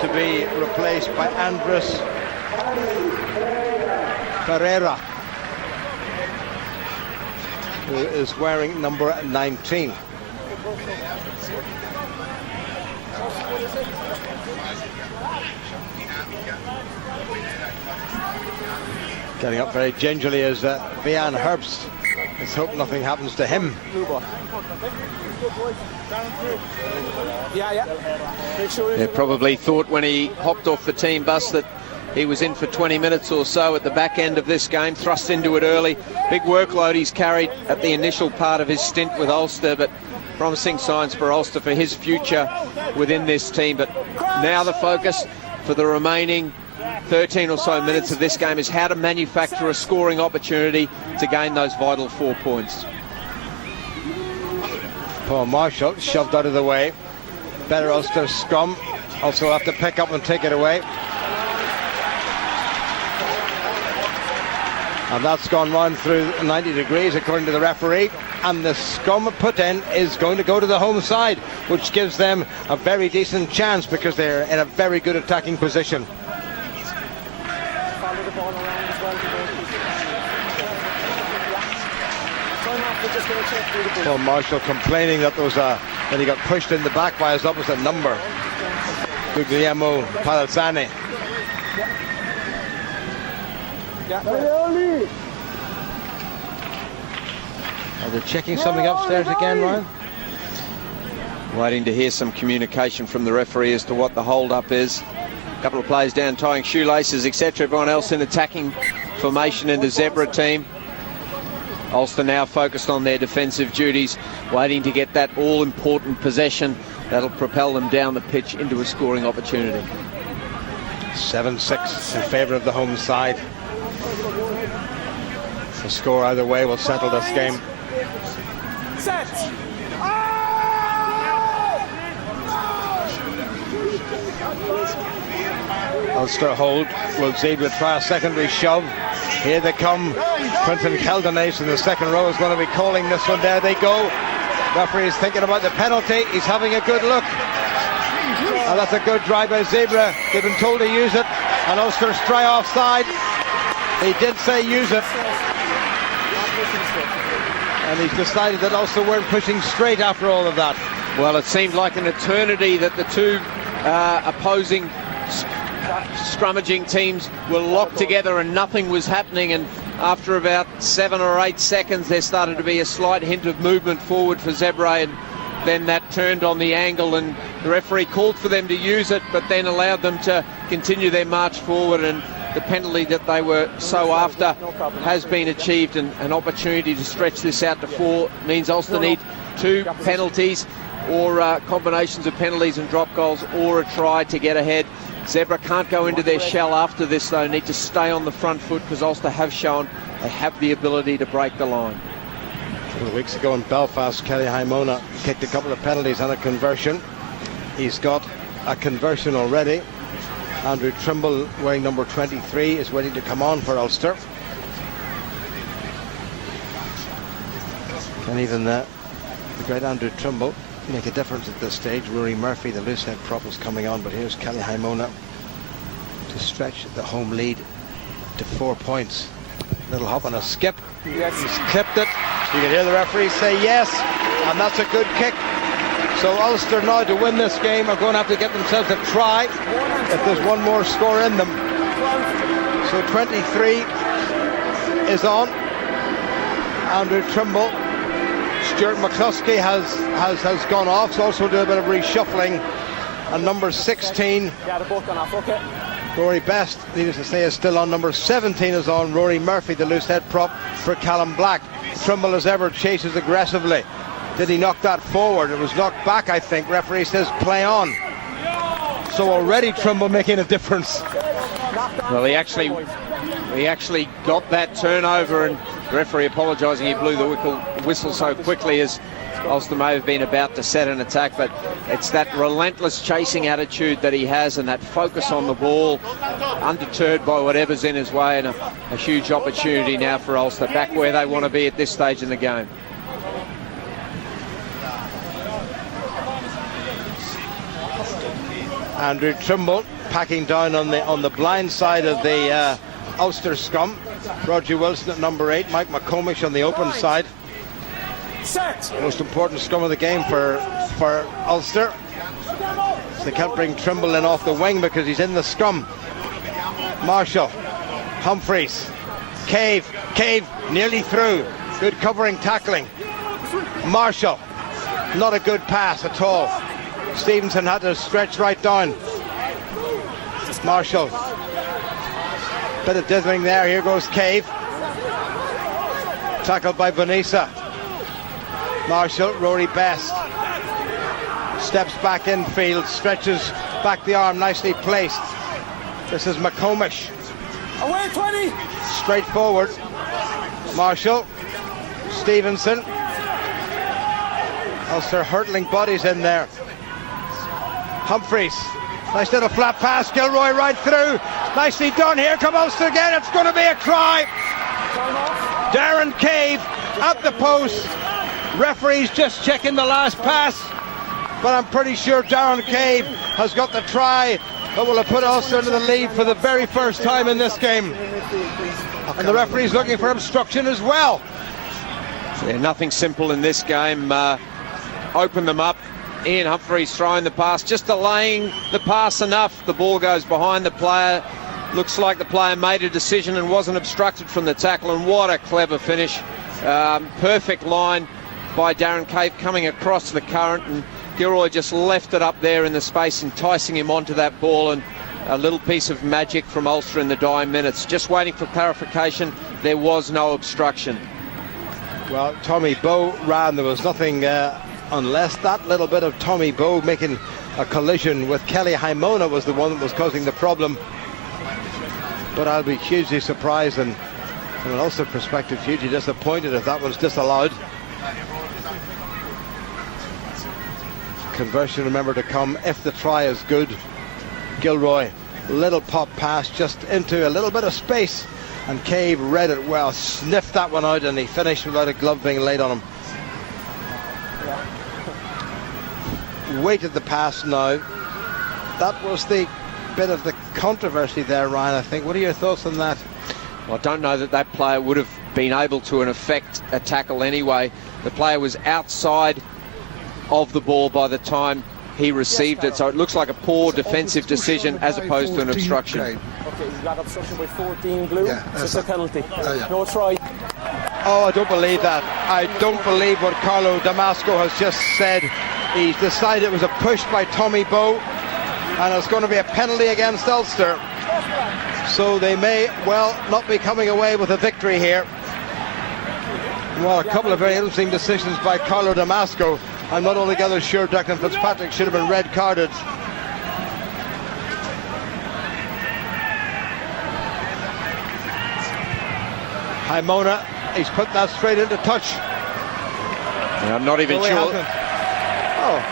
to be replaced by Andres Pereira, who is wearing number 19. Getting up very gingerly is Vian Herbst. Let's hope nothing happens to him. They probably thought when he hopped off the team bus that he was in for 20 minutes or so at the back end of this game, thrust into it early. Big workload he's carried at the initial part of his stint with Ulster, but promising signs for Ulster for his future within this team. But now the focus for the remaining 13 or so minutes of this game is how to manufacture a scoring opportunity to gain those vital 4 points. Paul Marshall shoved out of the way. Better Ulster scrum. Also have to pick up and take it away. And that's gone round through 90 degrees according to the referee. And the scrum put in is going to go to the home side, which gives them a very decent chance because they're in a very good attacking position. Paul Marshall complaining that that he got pushed in the back by his opposite number, Guglielmo Palazzani. Are they checking something upstairs again, Ryan? Waiting to hear some communication from the referee as to what the hold-up is. A couple of players down tying shoelaces, etc. Everyone else in attacking formation in the Zebre team. Ulster now focused on their defensive duties, waiting to get that all-important possession that'll propel them down the pitch into a scoring opportunity. 7-6 in favour of the home side. The score either way will settle this game. Set. Ulster hold. Will Zebre try a secondary shove? Here they come. Quentin Keldenace in the second row is going to be calling this one. There they go. Referee is thinking about the penalty. He's having a good look. And that's a good drive by Zebre. They've been told to use it. And Ulster's try offside. He did say use it. And he's decided that Ulster weren't pushing straight after all of that. Well, it seemed like an eternity that the two opposing scrummaging teams were locked together and nothing was happening, and after about 7 or 8 seconds, there started to be a slight hint of movement forward for Zebre, and then that turned on the angle, and the referee called for them to use it, but then allowed them to continue their march forward, and the penalty that they were so after has been achieved, and an opportunity to stretch this out to 4 means Ulster need 2 penalties, or combinations of penalties and drop goals, or a try to get ahead. Zebre can't go into their shell after this, though. Need to stay on the front foot, because Ulster have shown they have the ability to break the line. A couple of weeks ago in Belfast, Kelly Haimona kicked a couple of penalties and a conversion. He's got a conversion already. Andrew Trimble, wearing number 23, is waiting to come on for Ulster. And even the great Andrew Trimble make a difference at this stage. Rory Murphy, the loose head prop, is coming on, but here's Kelly Haimona to stretch the home lead to 4 points. Little hop and a skip. Yes. He's clipped it. You can hear the referee say yes, and that's a good kick. So Ulster now, to win this game, are going to have to get themselves a try if there's one more score in them. So 23 is on. Andrew Trimble. Stuart McCluskey has gone off, so also do a bit of reshuffling. And number 16, Rory Best, needless to say, is still on. Number 17 is on. Rory Murphy, the loose head prop for Callum Black. Trimble, as ever, chases aggressively. Did he knock that forward? It was knocked back, I think. Referee says play on. So already Trimble making a difference. Well, he actually got that turnover, and the referee apologising. He blew the whistle so quickly as Ulster may have been about to set an attack, but it's that relentless chasing attitude that he has, and that focus on the ball, undeterred by whatever's in his way, and a huge opportunity now for Ulster, back where they want to be at this stage in the game. Andrew Trimble packing down on the blind side of the Ulster scrum. Roger Wilson at number 8, Mike McComish on the open side. Most important scrum of the game for Ulster. So they can't bring Trimble in off the wing because he's in the scrum. Marshall, Humphreys, Cave nearly through. Good covering tackling. Marshall, not a good pass at all. Stevenson had to stretch right down. Marshall, bit of dithering there. Here goes Cave. Tackled by Vanessa. Marshall, Rory Best. Steps back infield, stretches back the arm, nicely placed. This is McComish. Away 20. Straight forward. Marshall, Stevenson. Ulster hurtling bodies in there. Humphreys, nice little flat pass. Gilroy right through. Nicely done. Here come Ulster again. It's going to be a try. Darren Cave at the post. Referee's just checking the last pass, but I'm pretty sure Darren Cave has got the try that will have put Ulster into the lead for the very first time in this game. And the referee's looking for obstruction as well. Yeah, nothing simple in this game. Open them up. Ian Humphreys throwing the pass, just delaying the pass enough. The ball goes behind the player. Looks like the player made a decision and wasn't obstructed from the tackle, and what a clever finish. Perfect line by Darren Cave coming across the current, and Gilroy just left it up there in the space, enticing him onto that ball, and a little piece of magic from Ulster in the dying minutes. Just waiting for clarification. There was no obstruction. Well, Tommy Bowe ran. There was nothing unless that little bit of Tommy Bowe making a collision with Kelly Haimona was the one that was causing the problem. But I'll be hugely surprised, and from an Ulster perspective, hugely disappointed if that was disallowed. Conversion, remember, to come if the try is good. Gilroy, little pop pass just into a little bit of space, and Cave read it well, sniffed that one out, and he finished without a glove being laid on him. Weighted the pass now. That was the bit of the controversy there, Ryan, I think. What are your thoughts on that? Well, I don't know that that player would have been able to, in effect, a tackle anyway. The player was outside of the ball by the time he received it, so it looks like a poor defensive decision as opposed to an obstruction. He's got obstruction by 14 blue, so it's a penalty. No try. Oh, I don't believe that. I don't believe what Carlo Damasco has just said. He's decided it was a push by Tommy Bowe, and it's going to be a penalty against Ulster. So they may well not be coming away with a victory here. Well, a couple of very interesting decisions by Carlo Damasco. I'm not altogether sure Declan Fitzpatrick should have been red carded. Haimona, he's put that straight into touch. And I'm not even sure. Oh,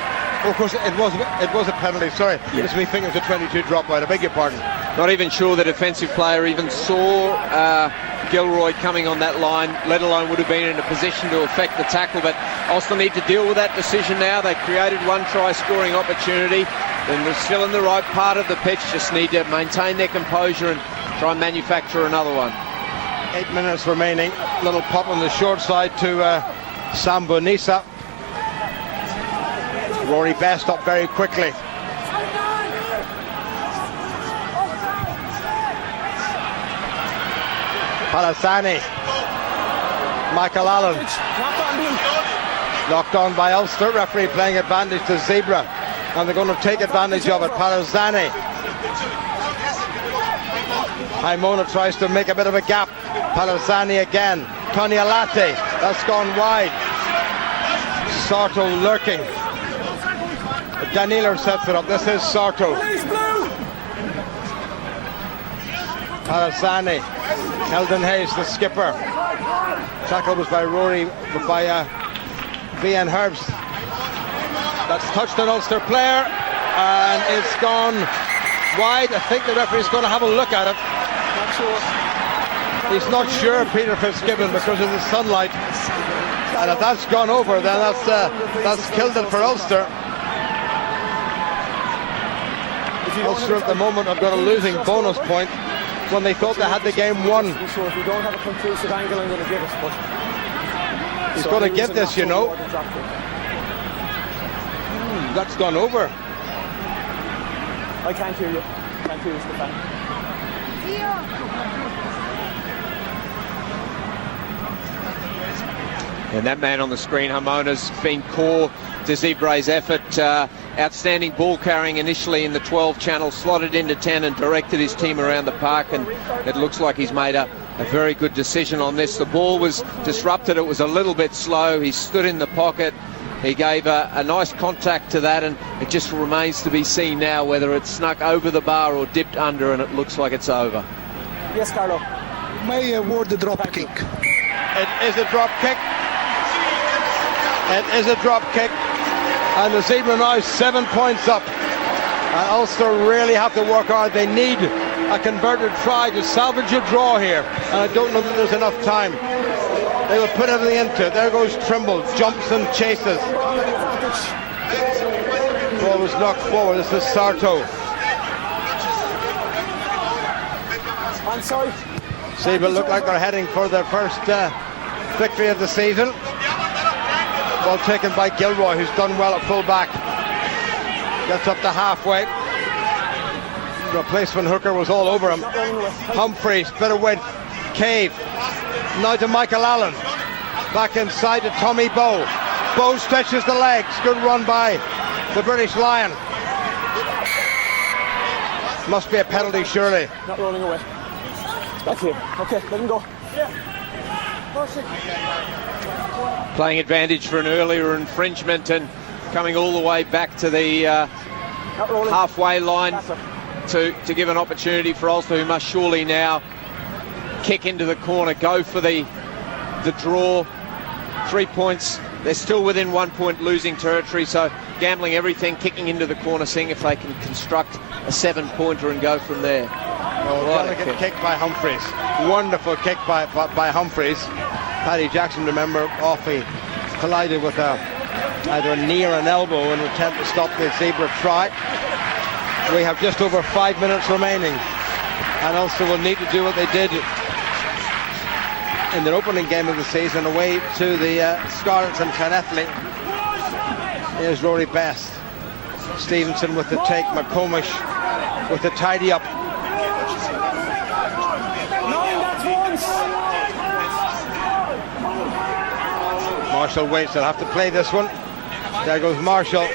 of course, it was a penalty. Sorry, it's me thinking it was a 22 drop out. I beg your pardon. Not even sure the defensive player even saw Gilroy coming on that line, let alone would have been in a position to affect the tackle. But Ulster need to deal with that decision now. They created one try scoring opportunity, and they're still in the right part of the pitch. Just need to maintain their composure and try and manufacture another one. 8 minutes remaining. Little pop on the short side to Sambonisa. Rory Best up very quickly. Palasani. Michael Allen. Knocked on by Ulster. Referee playing advantage to Zebra. And they're going to take advantage of it. Palasani. Haimona tries to make a bit of a gap. Palasani again. Tony Alate. That's gone wide. Sarto lurking. Danilo sets it up. This is Sarto. Palasani. Eldon Hayes, the skipper. Tackle was by Rory, by V.N. Herbst. That's touched an Ulster player, and it's gone wide. I think the referee's going to have a look at it. Not sure. He's not sure, Peter Fitzgibbon, because of the sunlight. And if that's gone over, then that's killed it for Ulster. Ulster at the moment have got a losing bonus point when they thought they had the game won. Sure, if we don't have a conclusive angle, I'm going to give it. But he's going to get this, you know. That's gone over. I can't hear you. Can't hear you, Stefan. And that man on the screen, Haimona's been core to Zebra's effort. Outstanding ball carrying initially in the 12 channel, slotted into 10 and directed his team around the park, and it looks like he's made a very good decision on this. The ball was disrupted, it was a little bit slow, he stood in the pocket, he gave a nice contact to that, and it just remains to be seen now whether it snuck over the bar or dipped under, and it looks like it's over. Yes, Carlo. May award the drop kick. It is a drop kick. It is a drop kick, and the Zebra now 7 points up, and Ulster really have to work hard. They need a converted try to salvage a draw here, and I don't know that there's enough time. They will put everything into it. There goes Trimble, jumps and chases. Ball was knocked forward. This is Sarto. I'm sorry. Zebra look like they're heading for their first victory of the season. Ball taken by Gilroy, who's done well at full-back. Gets up to halfway. Replacement hooker was all over him. Humphreys, bit of width. Cave. Now to Michael Allen. Back inside to Tommy Bowe. Bowe stretches the legs. Good run by the British Lion. Must be a penalty, surely. Not rolling away. Back here. Okay, let him go. Playing advantage for an earlier infringement and coming all the way back to the halfway line to give an opportunity for Ulster, who must surely now kick into the corner, go for the draw. 3 points. They're still within 1 point losing territory, so gambling everything, kicking into the corner, seeing if they can construct a 7-pointer and go from there. Delicate kick by Humphreys. Wonderful kick by Humphreys. Paddy Jackson, remember, he collided with either a knee or an elbow in an attempt to stop the Zebra try. We have just over 5 minutes remaining, and Ulster will need to do what they did in their opening game of the season away to the Scarlets and Carnethley. Here's Rory Best. Stevenson with the take, McComish with the tidy up. Marshall waits. They'll have to play this one. There goes Marshall.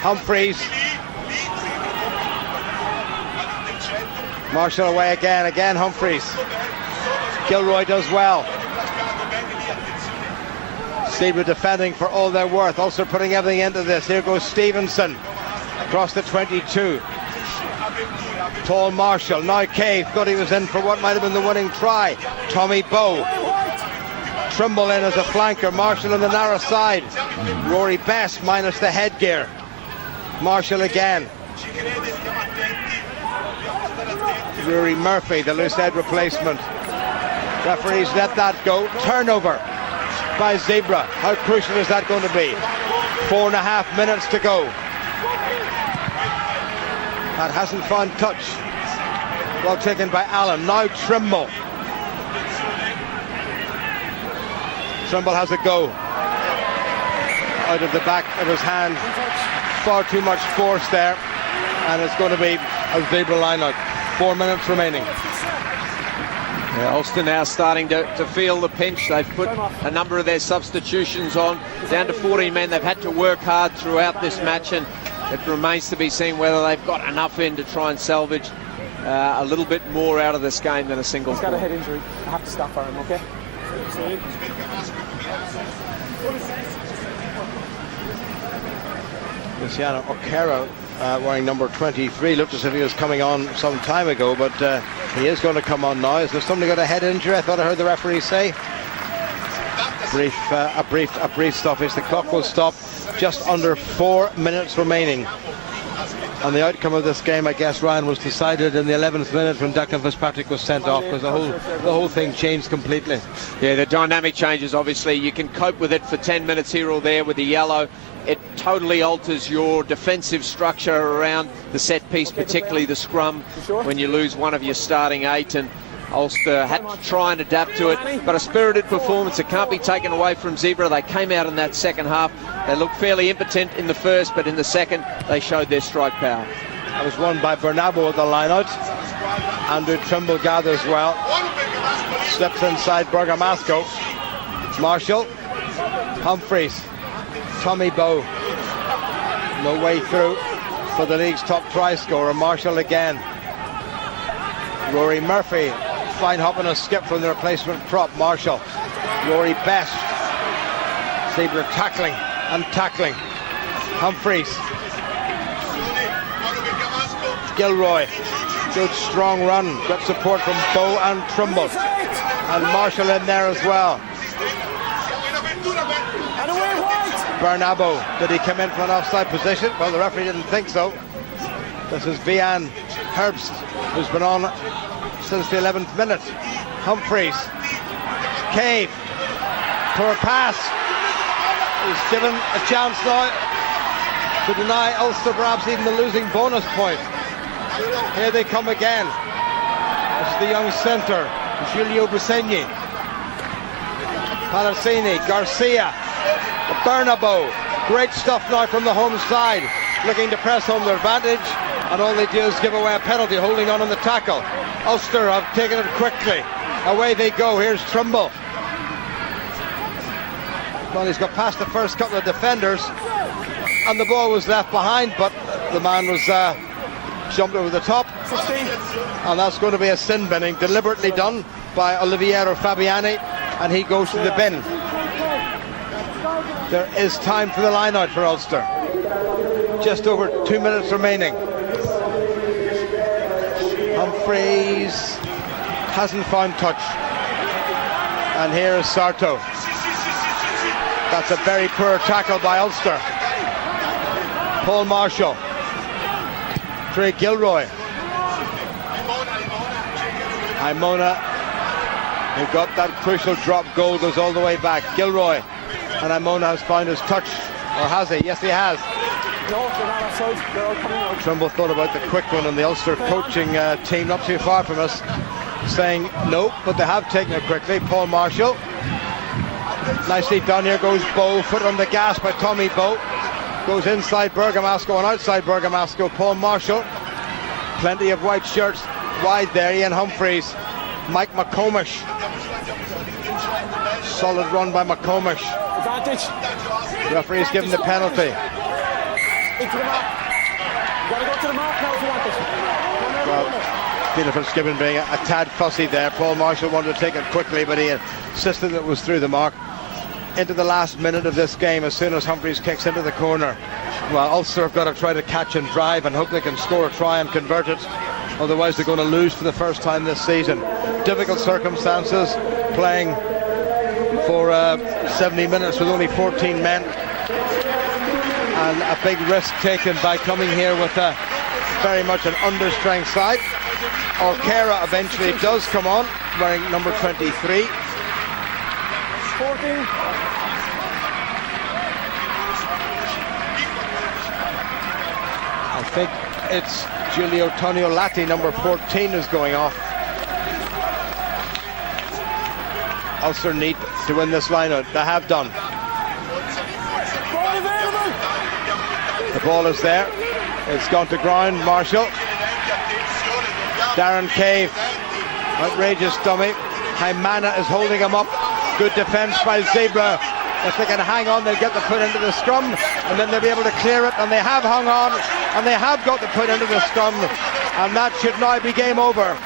Humphreys. Marshall away again Humphreys. Gilroy does well. Zebre defending for all they're worth. Ulster putting everything into this. Here goes Stevenson across the 22. Tall Marshall. Now Cave thought he was in for what might have been the winning try. Tommy Bowe. Trimble in as a flanker. Marshall on the narrow side. Rory Best minus the headgear. Marshall again. Rory Murphy, the loose head replacement. Referees let that go. Turnover by Zebre. How crucial is that going to be? 4.5 minutes to go. That hasn't found touch. Well taken by Allen. Now Trimble. Trimble has a go. Out of the back of his hand. Far too much force there. And it's going to be a Zebre line out. 4 minutes remaining. Yeah, Ulster now starting to feel the pinch. They've put a number of their substitutions on. Down to 14 men. They've had to work hard throughout this match, and it remains to be seen whether they've got enough in to try and salvage a little bit more out of this game than a single. He's got a head injury. I have to stop for him, okay? Luciano O'Carroll wearing number 23 looked as if he was coming on some time ago, but he is going to come on now. Is there somebody got a head injury? I thought I heard the referee say. A brief stoppage. The clock will stop. Just under 4 minutes remaining. And the outcome of this game, I guess, Ryan, was decided in the 11th minute when Declan Fitzpatrick was sent off, because the whole thing changed completely. Yeah, the dynamic changes, obviously. You can cope with it for 10 minutes here or there with the yellow. It totally alters your defensive structure around the set piece, particularly the scrum, when you lose one of your starting 8. And Ulster had to try and adapt to it, but a spirited performance. It can't be taken away from Zebre. They came out in that second half. They looked fairly impotent in the first, but in the second they showed their strike power. That was won by Bernabo at the line-out. Andrew Trimble gathers well. Slips inside Bergamasco. Marshall. Humphreys. Tommy Bowe. No way through for the league's top try scorer. Marshall again. Rory Murphy. Fine hop and a skip from the replacement prop. Marshall. Rory Best. Zebre tackling and tackling. Humphreys. Gilroy. Good strong run. Got support from Bowe and Trimble. And Marshall in there as well. Bernabo. Did he come in from an offside position? Well, the referee didn't think so. This is Vian Herbst, who's been on since the 11th minute. Humphreys. Cave. Poor pass. He's given a chance now to deny Ulster perhaps even the losing bonus point. Here they come again. This is the young centre, Giulio Busegni. Palazzini, Garcia, Bernabo. Great stuff now from the home side, looking to press home their advantage, and all they do is give away a penalty, holding on the tackle. Ulster have taken it quickly. Away they go. Here's Trimble. Well, he's got past the first couple of defenders, and the ball was left behind, but the man was jumped over the top, and that's going to be a sin binning, deliberately done by Oliviero Fabiani, and he goes to the bin. There is time for the line out for Ulster. Just over 2 minutes remaining. Humphreys hasn't found touch, and here is Sarto. That's a very poor tackle by Ulster. Paul Marshall. Craig Gilroy. Imona, who got that crucial drop goal, goes all the way back. Gilroy. And Imona has found his touch. Or has he? Yes, he has. No, they're not outside. They're all coming out. Trimble thought about the quick one, and the Ulster coaching team, not too far from us, saying no, but they have taken it quickly. Paul Marshall. Nicely done. Here goes Bowe. Foot on the gas by Tommy Bowe. Goes inside Bergamasco and outside Bergamasco. Paul Marshall. Plenty of white shirts wide there. Ian Humphreys. Mike McComish. Solid run by McComish. Advantage. Referee's given the penalty. Into the mark. You gotta go to the mark now if you want it. Well, Peter Fitzgibbon being a tad fussy there. Paul Marshall wanted to take it quickly, but he insisted it was through the mark. Into the last minute of this game, as soon as Humphreys kicks into the corner, well, Ulster have got to try to catch and drive and hope they can score a try and convert it. Otherwise they're going to lose for the first time this season. Difficult circumstances, playing for 70 minutes with only 14 men, and a big risk taken by coming here with very much an understrength side. O'Kara eventually does come on, wearing number 23. 14. I think it's Giulio Toniolati, number 14, is going off. Ulster need to win this line-out. They have done. The ball is there. It's gone to ground. Marshall. Darren Cave. Outrageous dummy. Haimana is holding him up. Good defence by Zebre. If they can hang on, they'll get the put into the scrum, and then they'll be able to clear it. And they have hung on, and they have got the put into the scrum, and that should now be game over.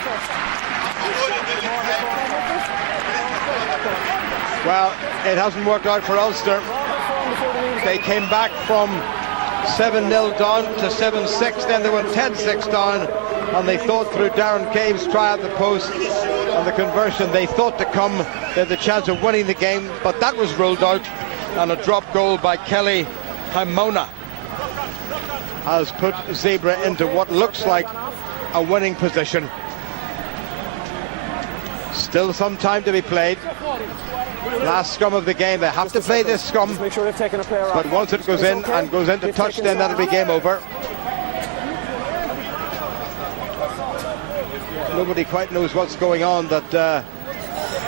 Well, it hasn't worked out for Ulster. They came back from 7-0 down to 7-6, then they went 10-6 down, and they thought through Darren Cave's try at the post and the conversion, they thought to come, they had the chance of winning the game, but that was ruled out, and a drop goal by Kelly Haimona has put Zebre into what looks like a winning position. Still some time to be played. Last scrum of the game. They have to play this scrum, make sure they've taken a player but once it goes in and goes into touch, then that'll be game over. Nobody quite knows what's going on, that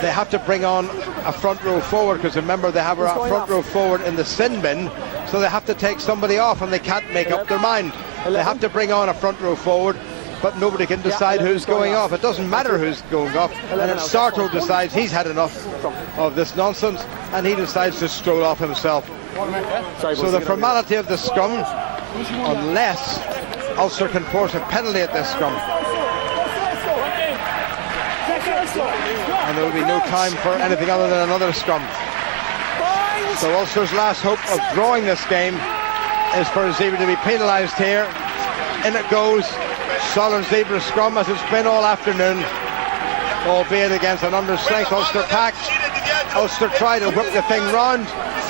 they have to bring on a front row forward, because remember they have a front row forward in the sin bin, so they have to take somebody off, and they can't make up their mind. They have to bring on a front row forward, but nobody can decide who's going off. It doesn't matter who's going off, and then Sarto decides he's had enough of this nonsense, and he decides to stroll off himself. So the formality of the scrum, unless Ulster can force a penalty at this scrum, and there will be no time for anything other than another scrum. So Ulster's last hope of drawing this game is for Zebre to be penalised here. In it goes. Solid Zebre scrum as it's been all afternoon, albeit against an understrength Ulster pack. Ulster try to whip the thing round.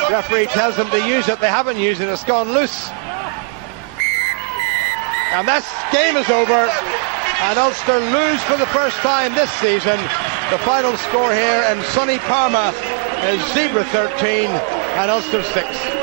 Referee tells them to use it. They haven't used it. It's gone loose. And that game is over. And Ulster lose for the first time this season. The final score here in sunny Parma is Zebre 13 and Ulster 6.